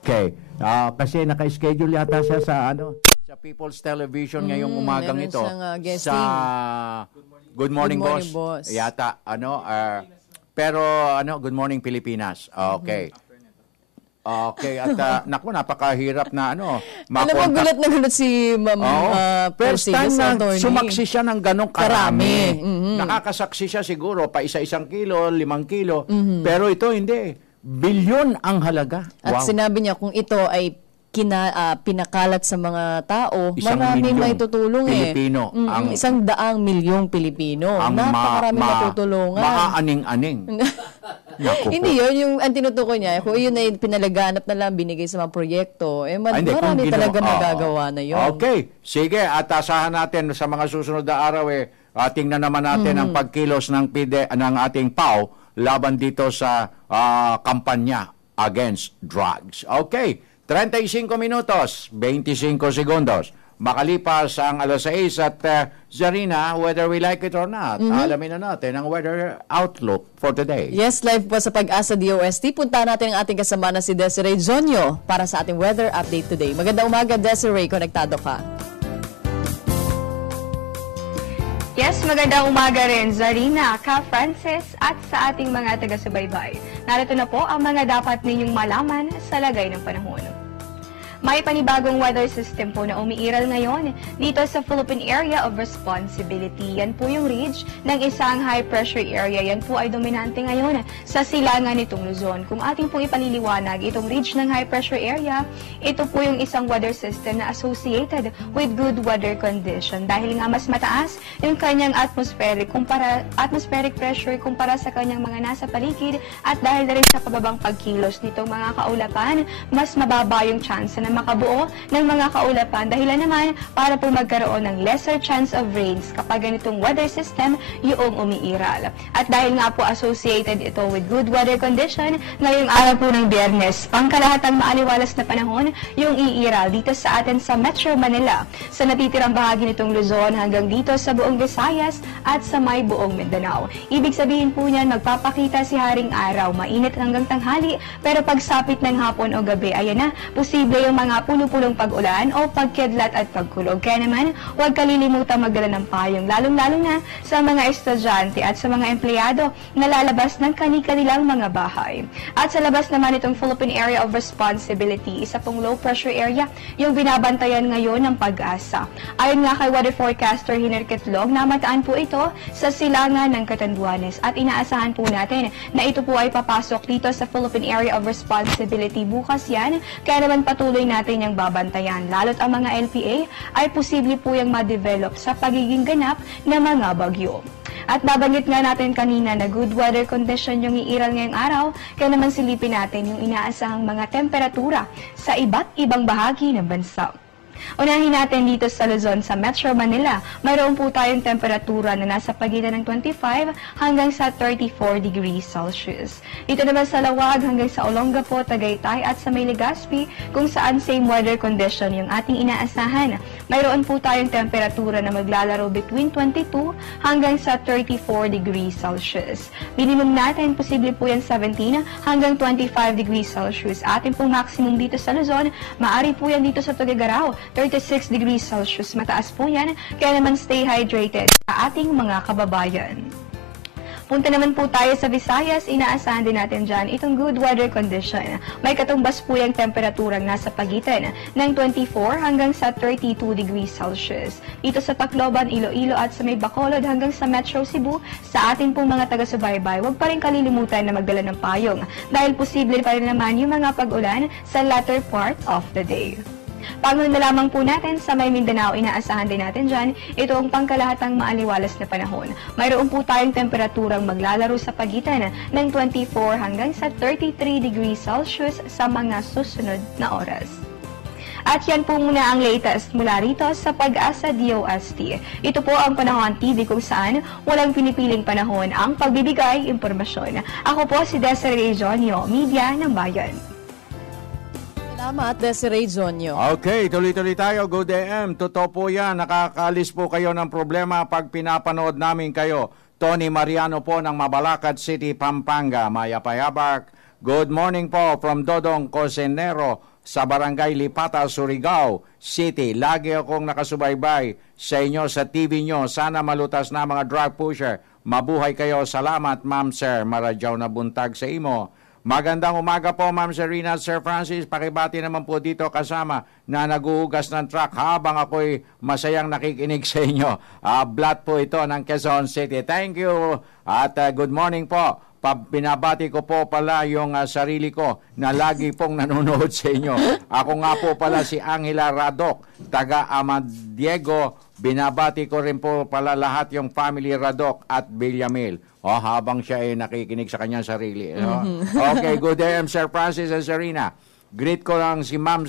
Okay. Kasi naka-schedule yata siya sa sa People's Television ngayong umagang ito. Sa Good Morning, Boss. Yata, pero Good Morning Pilipinas. Okay. Okay, at naku, napakahirap na Alam mo, gulat na gulat si Ma'am first time na attorney. sumaksi siya ng ganong karami. Nakakasaksi siya siguro pa isa-isang kilo, 5 kilo. Pero ito hindi. Bilyon ang halaga. At sinabi niya kung ito ay pinakalat sa mga tao, marami may tutulong Pilipino. 100 milyong Pilipino. Napakarami matutulungan. Maaning-aning. Hindi yun, yung ang tinutukoy niya, kung yun ay pinalaganap na lang, binigay sa mga proyekto, marami talaga magagawa na yun. Okay, sige, at asahan natin sa mga susunod na araw, tingnan naman natin ang pagkilos ng ating PAW laban dito sa kampanya against drugs. Okay, 35 minutos, 25 segundos. Makalipas ang alas 6 at Zarina, whether we like it or not, alamin na natin ang weather outlook for today. Yes, live po sa Pag-asa DOST. Punta natin ang ating kasama na si Desiree Zonyo para sa ating weather update today. Magandang umaga, Desiree. Konektado ka. Yes, magandang umaga rin, Zarina, Ka Francis, at sa ating mga taga-subaybay. Narito na po ang mga dapat ninyong malaman sa lagay ng panahon. May panibagong weather system po na umiiral ngayon dito sa Philippine Area of Responsibility. Yan po yung ridge ng isang high pressure area. Yan po ay dominante ngayon sa silangan nitong Luzon. Kung ating po ipaliliwanag itong ridge ng high pressure area, ito po yung isang weather system na associated with good weather condition. Dahil nga mas mataas yung kanyang atmospheric pressure kumpara sa kanyang mga nasa paligid, at dahil na rin sa pababang pagkilos nitong mga kaulapan, mas mababa yung chance na makabuo ng mga kaulapan, dahilan naman para po magkaroon ng lesser chance of rains kapag ganitong weather system yung umiiral. At dahil nga po associated ito with good weather condition, ngayong araw po ng Biyernes, pangkalahatang maaliwalas na panahon yung iiral dito sa atin sa Metro Manila, sa natitirang bahagi nitong Luzon hanggang dito sa buong Visayas at sa may buong Mindanao. Ibig sabihin po niyan, magpapakita si Haring Araw, mainit hanggang tanghali, pero pagsapit ng hapon o gabi, ayan na, posible yung mga puno-punong pag-ulan o pagkidlat at pagkulog. Kaya naman, huwag kalilimutan magdala ng payong, lalong-lalo na sa mga estudyante at sa mga empleyado na lalabas ng kani-kanilang mga bahay. At sa labas naman itong Philippine Area of Responsibility, isa pong low pressure area yung binabantayan ngayon ng Pag-asa. Ayon nga kay weather forecaster Hiner Kitlog, namataan po ito sa silangan ng Catanduanes, at inaasahan po natin na ito po ay papasok dito sa Philippine Area of Responsibility bukas yan, kaya naman patuloy natin yung babantayan. Lalo't ang mga LPA ay posible po yung ma-develop sa pagiging ganap ng mga bagyo. At nabanggit nga natin kanina na good weather condition yung iiral ngayong araw, kaya naman silipin natin yung inaasahang mga temperatura sa iba't ibang bahagi ng bansa. Unahin natin dito sa Luzon, sa Metro Manila. Mayroon po tayong temperatura na nasa pagitan ng 25 hanggang sa 34 degrees Celsius. Dito naman sa Lawag hanggang sa Olongapo, Tagaytay at sa May Legazpi, kung saan same weather condition yung ating inaasahan. Mayroon po tayong temperatura na maglalaro between 22 hanggang sa 34 degrees Celsius. Minimum natin, posible po yan 17 hanggang 25 degrees Celsius. Ating pong maximum dito sa Luzon, maaari po yan dito sa Tuguegarao, 36 degrees Celsius. Mataas po yan, kaya naman stay hydrated sa ating mga kababayan. Punta naman po tayo sa Visayas, inaasahan din natin dyan itong good weather condition. May katumbas po yung temperaturang nasa pagitan ng 24 hanggang sa 32 degrees Celsius. Dito sa Tacloban, Iloilo at sa may Bacolod hanggang sa Metro Cebu, sa ating pong mga taga-subaybay, huwag pa rin kalilimutan na magdala ng payong dahil posible pa rin naman yung mga pag-ulan sa latter part of the day. Pagod na lamang po natin sa may Mindanao, inaasahan din natin dyan ito ang pangkalahatang maaliwalas na panahon. Mayroon po tayong temperaturang maglalaro sa pagitan ng 24 hanggang sa 33 degrees Celsius sa mga susunod na oras. At yan po muna ang latest mula rito sa Pag-asa DOST. Ito po ang Panahon TV kung saan walang pinipiling panahon ang pagbibigay impormasyon. Ako po si Desiree Jonio, Media ng Bayan. Salamat, Desiree Jonio. Okay, tuloy-tuloy tayo. Good AM. Totoo po yan. Nakakaalis po kayo ng problema pag pinapanood namin kayo. Tony Mariano po ng Mabalacad City, Pampanga. Maya Payabak. Good morning po from Dodong Cosenero sa Barangay Lipata, Surigao City. Lagi akong nakasubaybay sa inyo sa TV nyo. Sana malutas na mga drug pusher. Mabuhay kayo. Salamat, Ma'am Sir. Maradyaw na buntag sa imo. Magandang umaga po, Ma'am Serena at Sir Francis. Pakibati naman po dito kasama na naguhugas ng truck habang ako'y masayang nakikinig sa inyo. Blat po ito ng Quezon City. Thank you at good morning po. Binabati ko po pala yung sarili ko na lagi pong nanonood sa inyo. Ako nga po pala si Angela Radok, taga Amadiego. Binabati ko rin po pala lahat yung family Radok at Villamil. Habang siya ay nakikinig sa kanyang sarili. Okay, good day, Sir Francis and Serena. Greet ko lang si Ma'am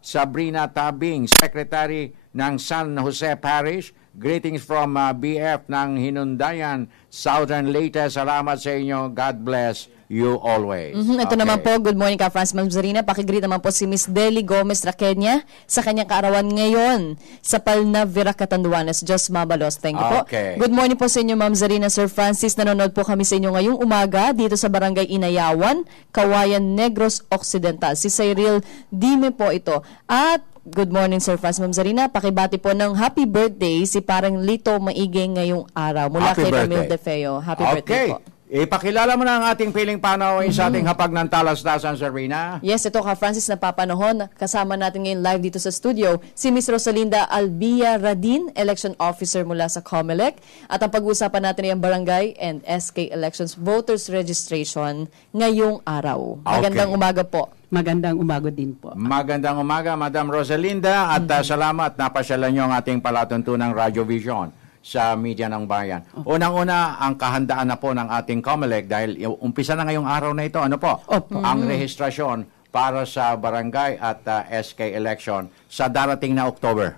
Sabrina Tabing, Secretary ng San Jose Parish. Greetings from BF ng Hinundayan, Southern Leyte. Salamat sa inyo. God bless you always. Ito naman po, good morning ka, Franz Ma'am Zarina. Pakigreet naman po si Miss Deli Gomez Raquenya sa kanyang kaarawan ngayon sa Palnavira, Catanduanes. Just Mabalos. Thank you po. Good morning po sa inyo, Ma'am Zarina, Sir Francis. Nanonood po kami sa inyo ngayong umaga dito sa Barangay Inayawan, Kawayan, Negros Occidental. Si Cyril Dime po ito. At good morning, Sir Franz, Ma'am Zarina. Pakibati po ng happy birthday si parang Lito Maiging ngayong araw. Mula kay Camille De Feo. Happy birthday po. Ipakilala mo na ang ating piling panawin sa ating hapag ng talas-tasan, Serena. Yes, ito ka, Francis, napapanahon. Kasama natin ngayon live dito sa studio si Miss Rosalinda Albia Radin, Election Officer mula sa COMELEC. At ang pag-uusapan natin ay ang Barangay and SK Elections Voters Registration ngayong araw. Magandang umaga po. Magandang umaga din po. Magandang umaga, Madam Rosalinda. At salamat, napasyalan niyo ang ating palatuntunang Radio Vision sa Media ng Bayan. Unang-una, ang kahandaan na po ng ating COMELEC dahil umpisa na ngayong araw na ito. Ano po? Ang rehistrasyon para sa barangay at SK election sa darating na October.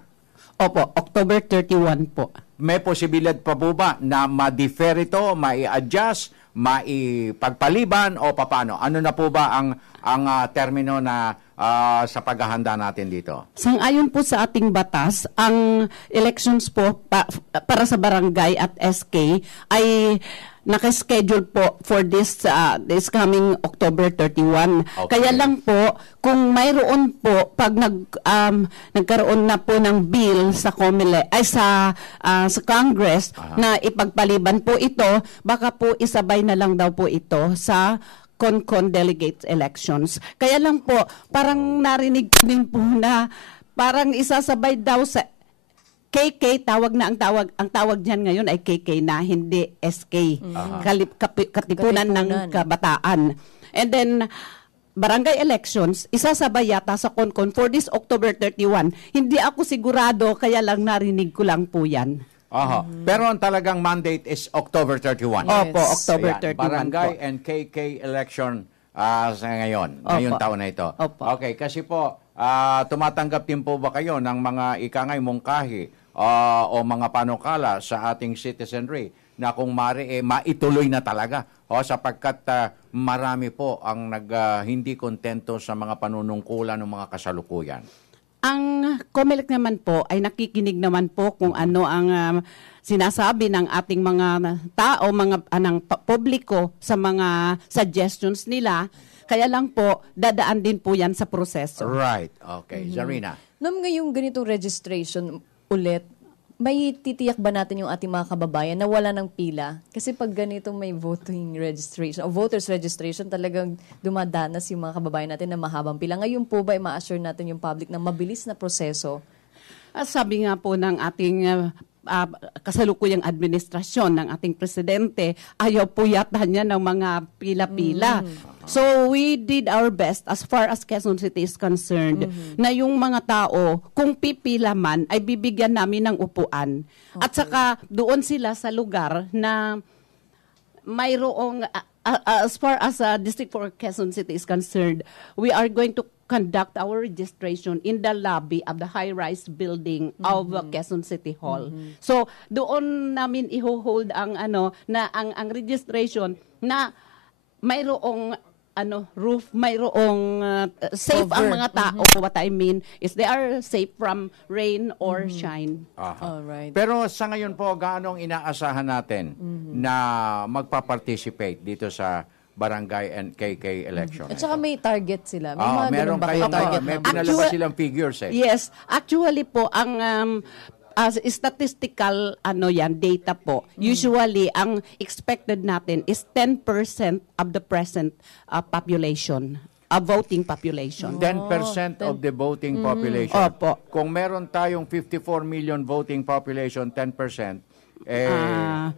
Opo, October 31 po. May posibilidad pa po ba na ma-defer ito, mai-adjust, maipagpaliban o papano? Ano na po ba ang termino na sa paghahanda natin dito? Sang-ayon po sa ating batas, ang elections po para sa barangay at SK ay nakaschedule po for this coming October 31. Kaya lang po, kung mayroon po, pag nagkaroon na po ng bill sa COMELEC, ay sa Congress na ipagpaliban po ito, baka po isabay na lang daw po ito sa CONCON delegate elections. Kaya lang po, parang narinig din po na parang isasabay daw sa KK, ang tawag diyan ngayon ay KK na, hindi SK. Katipunan ng Kabataan. And then, barangay elections, isasabay yata sa CONCON for this October 31. Hindi ako sigurado, kaya lang narinig ko lang po yan. Pero ang talagang mandate is October 31. Opo, October 31 Barangay po. and KK election sa ngayong taon na ito. Okay, kasi po tumatanggap din po ba kayo ng mga ikangay mungkahi o mga panukala sa ating citizenry na kung maituloy na talaga sapagkat marami po ang hindi kontento sa mga panunungkulan ng mga kasalukuyan. Ang COMELEC naman po ay nakikinig naman po kung ano ang sinasabi ng ating mga tao, ng publiko sa mga suggestions nila. Kaya lang po, dadaan din po yan sa proseso. Right. Okay. Zarina. Ngayong ganitong registration ulit, may titiyak ba natin yung ating mga kababayan na wala ng pila? Kasi pag ganitong may voting registration o voters registration, talagang dumadanas yung mga kababayan natin na mahabang pila. Ngayon po ba, ma-assure natin yung public na mabilis na proseso? Sabi nga po ng ating kasalukuyang administrasyon ng ating presidente, ayaw po yata niya ng mga pila-pila. So we did our best as far as Quezon City is concerned na yung mga tao, kung pipila man, ay bibigyan namin ng upuan. Okay. At saka doon sila sa lugar na mayroong, as far as District 4 Quezon City is concerned, we are going to conduct our registration in the lobby of the high-rise building of Quezon City Hall. So doon namin i-hold ang ang registration na mayroong roof, mayroong safe cover. ang mga tao. What I mean is they are safe from rain or shine. Alright. Pero sa ngayon po, gaano inaasahan natin na magpa-participate dito sa barangay and KK election? At saka may target sila. May mga meron ganun ba kayong target? may pinalabas silang figures Yes, actually po ang statistical data po. Usually ang expected natin is 10% of the present population, voting population. 10% of the voting population. Opo. Kung meron tayong 54 million voting population, 10%,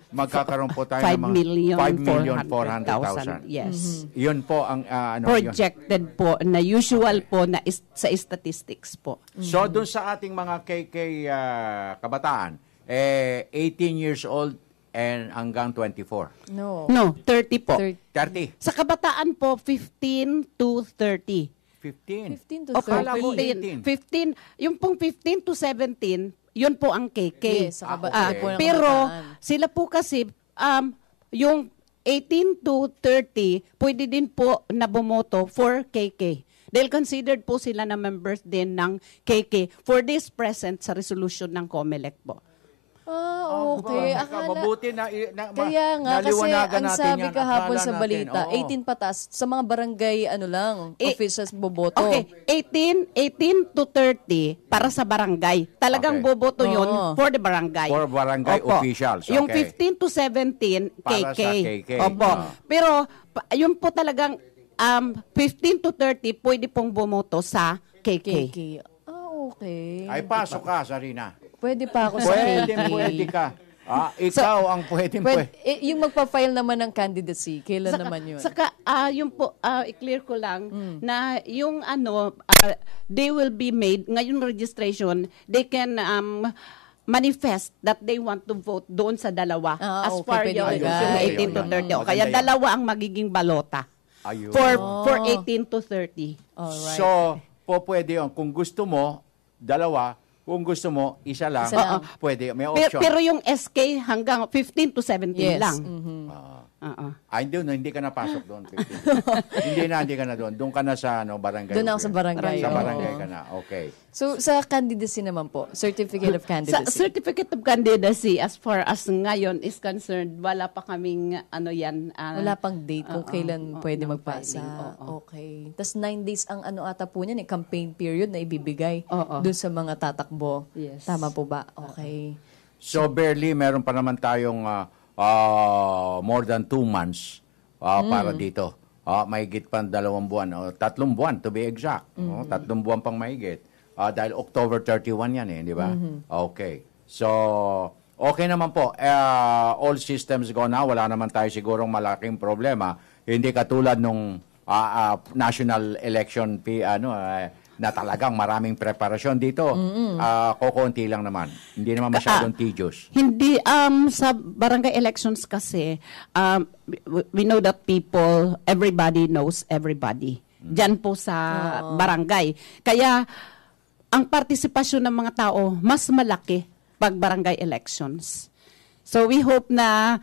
magkakaroon po tayo ng mga 5,400,000. Yes. Yun po ang projected po na usual po na sa statistics po. So doon sa ating mga KK kabataan, 18 years old and hanggang 24. No, 30 po. 30. Sa kabataan po, 15 to 30. 15? 15 to 30. 15. Yung pong 15 to 17, yun po ang KK. Yes, sa pero sila po kasi, yung 18 to 30, pwede din po na bumoto for KK. Dahil considered po sila na members din ng KK for this present sa resolution ng COMELEC po. Okay. Mabuti Kaya nga, kasi ang sabi kahapon sa balita, 18 patas, sa mga barangay, officials boboto. Okay, 18 to 30 para sa barangay. Talagang boboto yun for the barangay. For barangay officials. Yung 15 to 17, para KK. sa KK. Opo. Pero, yun po talagang 15 to 30, pwede pong bumoto sa KK. Okay. Ay, pasok ka, Zarina. Pwede pa ako sa KK. Pwede ka. Ikaw ang pwede. Yung magpa-file naman ng candidacy, kailan naman yun? Saka, yung po, i-clear ko lang na yung they will be made, ngayon registration, they can manifest that they want to vote doon sa dalawa. As far yung 18 to 30. Kaya dalawa ang magiging balota. For 18 to 30. Alright. So, pwede yun. Kung gusto mo, dalawa. Kung gusto mo, isa lang. Pwede. May option. Pero yung SK hanggang 15 to 17 lang. Hindi ka napasok doon. hindi ka na doon. Doon ka na sa barangay. Doon ako sa barangay. Sa barangay ka na. Okay. So, sa candidacy naman po, Certificate of Candidacy. Sa Certificate of Candidacy, as far as ngayon is concerned, wala pa kaming wala pang date kung kailan pwede magpasa. Okay. Tapos 9 days ang ata po niyan, campaign period na ibibigay doon sa mga tatakbo. Yes. Tama po ba? Okay. So, barely, meron pa naman tayong more than 2 months para dito. Mahigit pa 2 buwan. 3 buwan, to be exact. 3 buwan pang mahigit. Dahil October 31 yan di ba? Okay. So, okay naman po. All systems go na. Wala naman tayo sigurong malaking problema. Hindi katulad nung national election na talagang maraming preparasyon dito. Kukunti lang naman. Hindi naman masyadong tedious. Hindi, sa barangay elections kasi, we know that everybody knows everybody. dyan po sa barangay. Kaya ang partisipasyon ng mga tao mas malaki pag barangay elections. So we hope na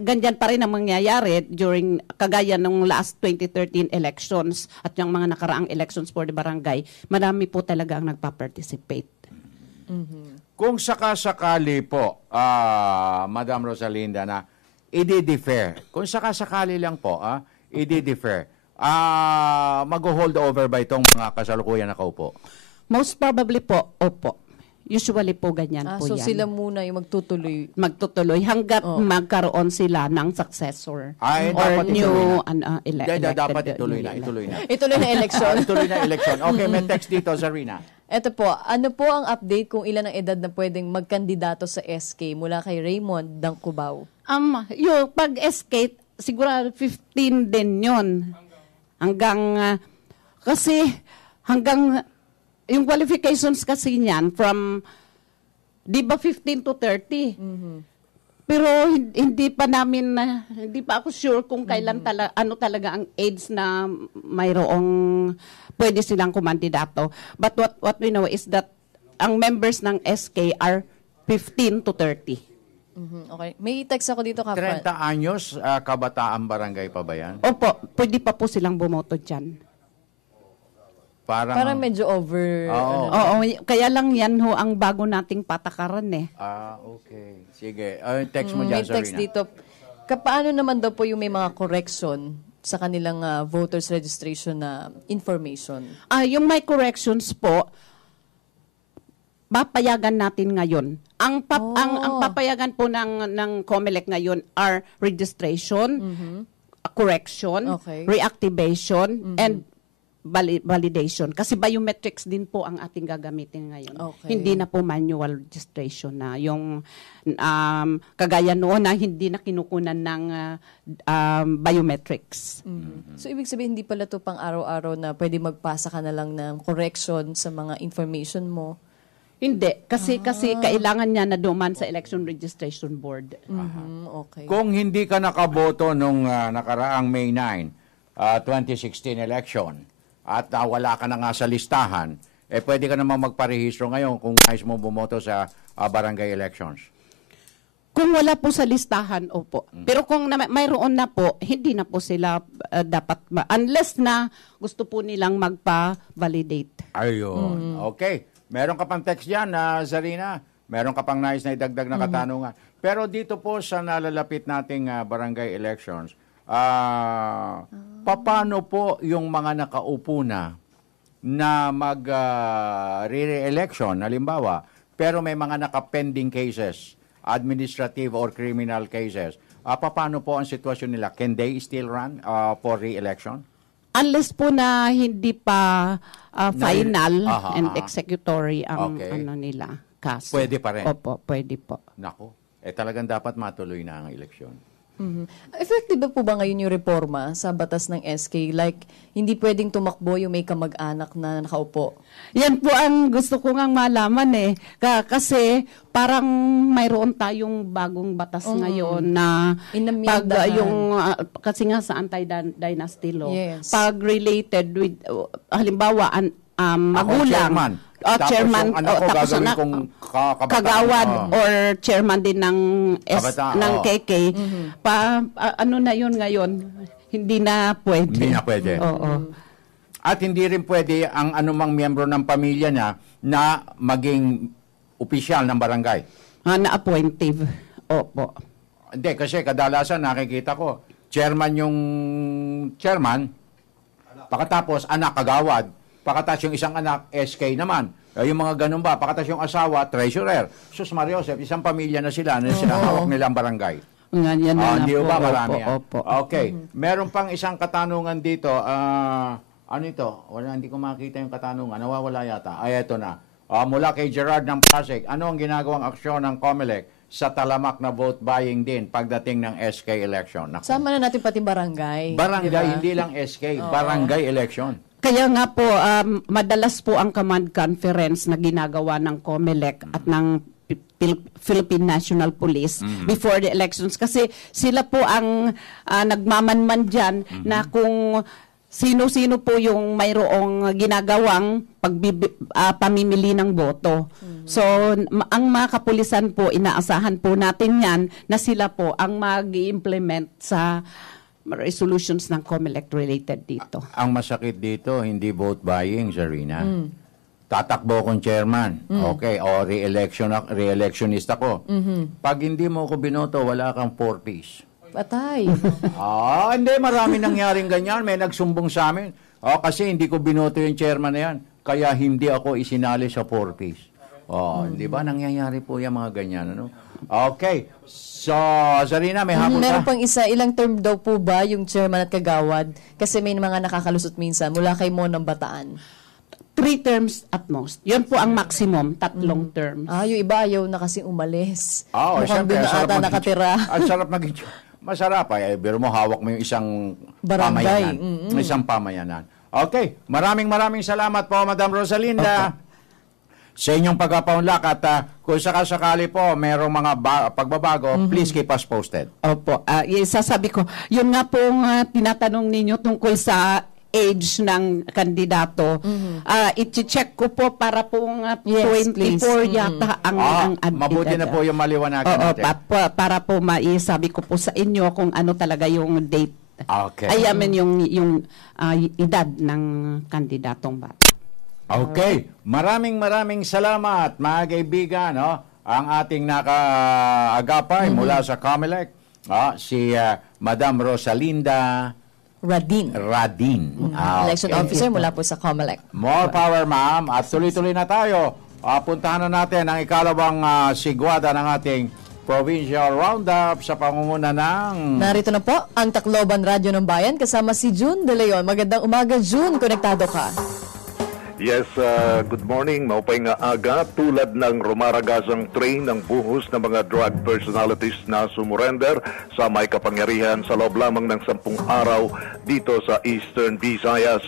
ganyan pa rin ang mangyayari during kagaya ng last 2013 elections at yung mga nakaraang elections for the barangay. Marami po talaga ang nagpa-participate. Kung sakasakali po, Madam Rosalinda, na i-defer, kung sakasakali lang po, i-defer, mag-hold over ba itong mga kasalukuyan na kaupo? Most probably po, opo. Usually po ganyan po so yan. sila muna yung magtutuloy. Magtutuloy hanggat magkaroon sila ng successor or dapat new elected. Dapat ituloy na. Ituloy na election. Ituloy na election. Okay, may text dito, Zarina. Ito po, ano po ang update kung ilan ang edad na pwedeng magkandidato sa SK mula kay Raymond Dangcubao? Yung pag SK, siguro 15 din yun. Kasi hanggang yung qualifications kasi niyan from, di ba 15 to 30? Pero hindi pa ako sure kung kailan ano talaga ang age na mayroong pwede silang kumandidato. But what we know is that ang members ng SK are 15 to 30. Okay. May text ako dito, Kapran. 30 anyos, kabataan barangay pa ba yan? Opo, pwede pa po silang bumoto dyan. Parang medyo over. Oo, kaya lang yan ho ang bago nating patakaran eh. Okay. Sige. Text mo dyan, May text Zarina. dito. Paano naman daw po yung may mga correction sa kanilang voters registration na information? Yung may corrections po, papayagan natin ngayon. Ang papayagan po ng COMELEC ngayon are registration, correction, reactivation, and validation. Kasi biometrics din po ang ating gagamitin ngayon. Hindi na po manual registration na. Yung kagaya noon na hindi na kinukunan ng biometrics. So, ibig sabihin, hindi pala ito pang araw-araw na pwede magpasa ka na lang ng correction sa mga information mo? Hindi. Kasi kailangan niya na duman sa Election Registration Board. Okay. Kung hindi ka nakaboto nung nakaraang May 9, 2016 election, at wala ka na nga sa listahan, pwede ka naman magparehistro ngayon kung nais mo bumoto sa barangay elections. Kung wala po sa listahan, opo. Pero kung mayroon na po, hindi na po sila dapat, unless na gusto po nilang magpa-validate. Ayun. Okay. Meron ka pang text dyan, Zarina. Meron ka pang nais na idagdag na katanungan. Pero dito po sa nalalapit nating barangay elections, paano po yung mga nakaupo na mag-re-election, halimbawa, pero may mga naka-pending cases, administrative or criminal cases, paano po ang sitwasyon nila? Can they still run for re-election? Unless po na hindi pa final and executory ang nila kaso. Pwede pa rin? Opo, pwede po. Nako, talagang dapat matuloy na ang eleksyon. Effective po ba ngayon yung reforma sa batas ng SK? Like, hindi pwedeng tumakbo yung may kamag-anak na nakaupo? Yan po ang gusto ko ngang malaman eh. Kasi parang mayroon tayong bagong batas ngayon na pag kasi nga sa anti-dynasty law, pag related with, halimbawa, magulang, chairman, tapos kagawad or chairman din ng KK, ano na yun ngayon? Hindi na pwede. Hindi na pwede. Oo. At hindi rin pwede ang anumang miyembro ng pamilya niya na maging opisyal ng barangay. Na-appointive. Opo. Hindi, kasi kadalasan nakikita ko, chairman yung chairman, pagkatapos anak kagawad, pagkatapos yung isang anak, SK naman. Yung mga ganun ba, pagkatapos yung asawa, treasurer. Sus Mario Joseph, isang pamilya na sila hawak nilang barangay. Yan na hindi po. ba marami yan? Opo. Okay. Meron pang isang katanungan dito. Ano ito? Hindi ko makita yung katanungan. Nawawala yata. Eto na. Mula kay Gerard ng Pasig, ano ang ginagawang aksyon ng COMELEC sa talamak na vote buying din pagdating ng SK election? Naku. Sama na natin pati barangay. Barangay, diba? hindi lang SK. Barangay election. Kaya nga po, madalas po ang command conference na ginagawa ng COMELEC at ng Philippine National Police before the elections. Kasi sila po ang nagmamanman dyan na kung sino-sino po yung mayroong ginagawang pamimili ng boto. So, ang mga kapulisan po, inaasahan po natin yan na sila po ang mag-implement sa resolutions ng COMELEC related dito. Ang masakit dito, hindi vote buying, Zarina. Tatakbo akong chairman. Okay, o re-electionist ako. Pag hindi mo ako binoto, wala kang 4-piece. Patay. Hindi. Marami nangyaring ganyan. May nagsumbong sa amin. Kasi hindi ko binoto yung chairman na yan. Kaya hindi ako isinali sa 4-piece. Di ba? Nangyayari po yung mga ganyan. Ano? Okay. So, Zarina, may hapon ka? Meron pang isa. Ilang term daw po ba yung chairman at kagawad? Kasi may mga nakakalusot minsan mula kay Monang Bataan. 3 terms at most. Yun po ang maximum, 3 terms. Yung iba ayaw na kasi umalis. Mukhang siyempre, doon na ata nakatira. Ang sarap maging masarap. Pero mo, hawak mo yung isang barangay. Pamayanan. Isang pamayanan. Okay. Maraming salamat po, Madam Rosalinda. Sa inyong pagpapaunlak at kung sakasakali po mayroong mga pagbabago, please keep us posted. Opo. Sasabi ko, yun nga po tinatanong ninyo tungkol sa age ng kandidato. I-check ko po para pong 24 yata ang mabuti na po yung maliwanagan natin. Para po maisabi ko po sa inyo kung ano talaga yung date. Okay. Yung edad ng kandidatong bata. Okay. Maraming salamat, mga kaibigan. Ang ating nakaagapay mula sa COMELEC, si Madam Rosalinda Radin. Election officer mula po sa COMELEC. More power, ma'am. At tuloy-tuloy na tayo. Puntahan na natin ang ikalawang sigwada ng ating Provincial Roundup sa pangunguna ng... Narito na po ang Tacloban Radyo ng Bayan kasama si June De Leon. Magandang umaga, June. Konektado ka. Yes, good morning. Maupay nga aga, tulad ng rumaragasang train ng buhos ng mga drug personalities na sumurrender sa may kapangyarihan sa loob lamang ng 10 araw dito sa Eastern Visayas.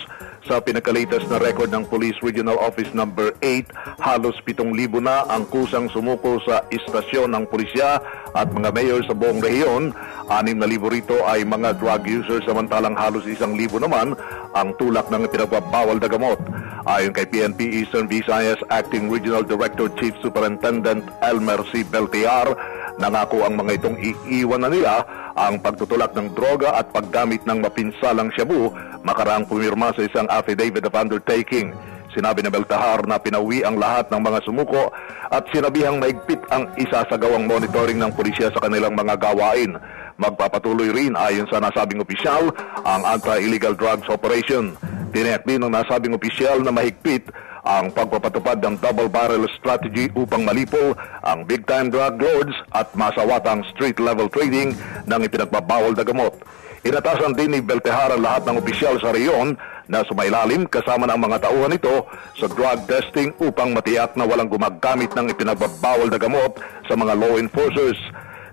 Sa pinakalitas na record ng Police Regional Office Number 8, halos 7,000 na ang kusang sumuko sa istasyon ng pulisya at mga mayor sa buong rehiyon. 6,000 rito ay mga drug users, samantalang halos 1,000 naman ang tulak ng pinagbabawal na gamot. Ayon kay PNP Eastern Visayas Acting Regional Director Chief Superintendent Elmer C. Beltiar, nangako ang mga itong iiwan na nila ang pagtutulak ng droga at paggamit ng mapinsalang shabu makaraang pumirma sa isang affidavit of undertaking. Sinabi ni Beltahar na pinauwi ang lahat ng mga sumuko at sinabihang maigpit ang isasagawang monitoring ng pulisya sa kanilang mga gawain. Magpapatuloy rin ayon sa nasabing opisyal ang anti-illegal drugs operation. Tiniyak din ng nasabing opisyal na mahigpit ang pagpapatupad ng double barrel strategy upang malipol ang big-time drug lords at masawatang street-level trading ng ipinagbabawal na gamot. Inatasan din ni Beltehar ang lahat ng opisyal sa reyon na sumailalim kasama ng mga tauhan nito sa drug testing upang matiyak na walang gumagamit ng ipinagbabawal na gamot sa mga law enforcers.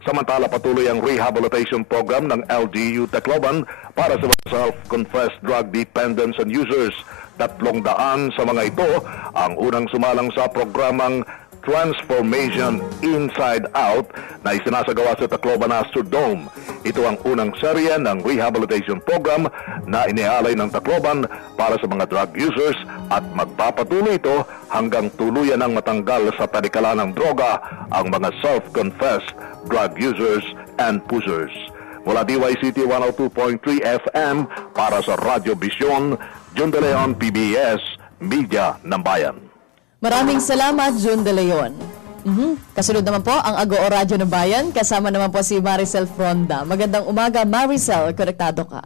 Samantala patuloy ang rehabilitation program ng LGU Tacloban para sa mga self-confessed drug dependents and users. 300 sa mga ito ang unang sumalang sa programang Transformation Inside Out na isinasagawa sa Tacloban Astrodome. Ito ang unang serye ng rehabilitation program na inialay ng Tacloban para sa mga drug users at magpapatuloy ito hanggang tuluyan ng matanggal sa talikalan ng droga ang mga self-confessed drug users and pushers. Mula DYCT 102.3 FM para sa Radyo Vision, June De Leon, PBS, Media ng Bayan. Maraming salamat, June De Leon. Kasunod naman po ang Agoo Radyo ng Bayan. Kasama naman po si Maricel Fronda. Magandang umaga, Maricel. Konektado ka.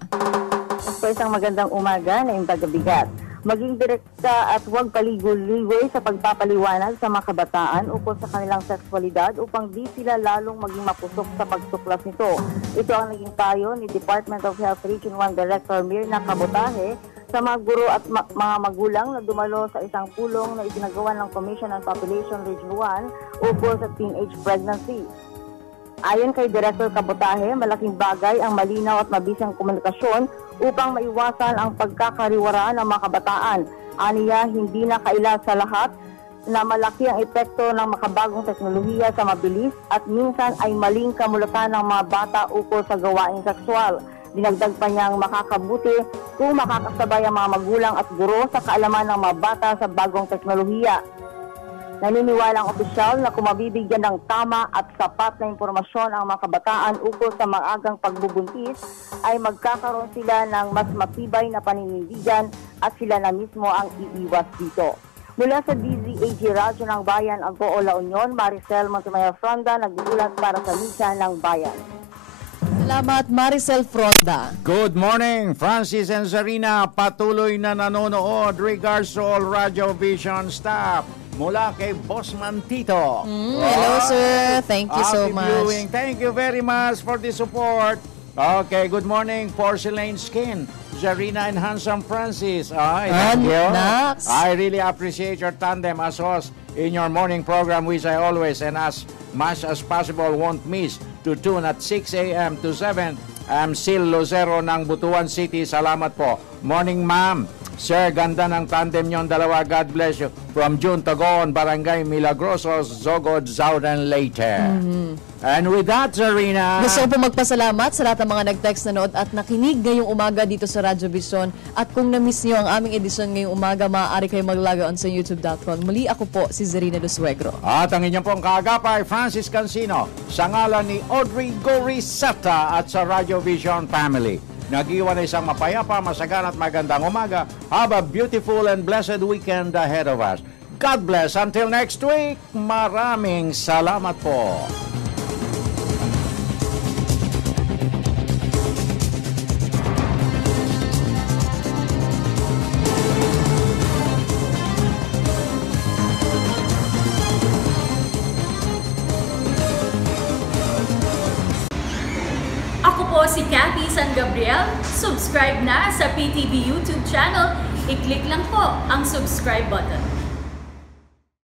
So, isang magandang umaga na imbagabigat. Maging direkta at huwag paligoy-ligoy sa pagpapaliwanag sa mga kabataan ukol sa kanilang sexualidad upang di sila lalong maging mapusok sa pagtuklas nito. Ito ang naging payo ni Department of Health Region 1 Director Mirna Cabotaje sa mga guro at mga magulang na dumalo sa isang pulong na isinagawa ng Commission on Population Region 1 ukol sa teenage pregnancy. Ayon kay Director Cabotaje, malaking bagay ang malinaw at mabisang komunikasyon upang maiwasan ang pagkakariwara ng mga kabataan. Aniya, hindi na kaila sa lahat na malaki ang epekto ng makabagong teknolohiya sa mabilis at minsan ay maling kamulatan ng mga bata ukol sa gawaing sexual. Dinagdag pa niyang makakabuti kung makakasabay ang mga magulang at guro sa kaalaman ng mga bata sa bagong teknolohiya. Naniniwala ang opisyal na kung mabibigyan ng tama at sapat na impormasyon ang mga kabataan ukol sa maagang pagbubuntis, ay magkakaroon sila ng mas matibay na paninindigan at sila na mismo ang iiwas dito. Mula sa DZAG Radyo ng Bayan, Agoo, La Union, Maricel Montemayor Fronda, nagbubulat para sa Misa ng Bayan. Salamat, Maricel Fronda. Good morning, Francis and Zarina. Patuloy na nanonood. Regards to all Radio Vision staff. Mula kay Bossman Tito. Hello, sir. Thank you so Happy much. viewing. Thank you very much for the support. Okay, good morning, Porcelain Skin, Zarina and Handsome Francis. Thank you. Nax. I really appreciate your tandem as host in your morning program, which I always and as much as possible won't miss to tune at 6 a.m. to 7. I'm Sil Lucero ng Butuan City. Salamat po. Morning, ma'am. Sir, ganda ng tandem niyong dalawa. God bless you. From June Tagon, Barangay Milagrosos, Zogod, Southern Leyte. And with that, Zarina, Gusto ko po magpasalamat sa lahat ng mga nag-text, nanood at nakinig ngayong umaga dito sa Radyo Vision. At kung na-miss niyo ang aming edisyon ngayong umaga, maaari kayo mag-log on sa youtube.com. Muli ako po si Zarina Lusuegro. at ang inyong pong kaagapay, Francis Cancino, sa ngalan ni Audrey Gorisata at sa Radio Vision family. Nag-iwan na isang mapayapa, masagan at magandang umaga. Have a beautiful and blessed weekend ahead of us. God bless. Until next week, maraming salamat po. Ako po si Cathy San Gabriel. Subscribe na sa PTV YouTube channel. I-click lang po ang subscribe button.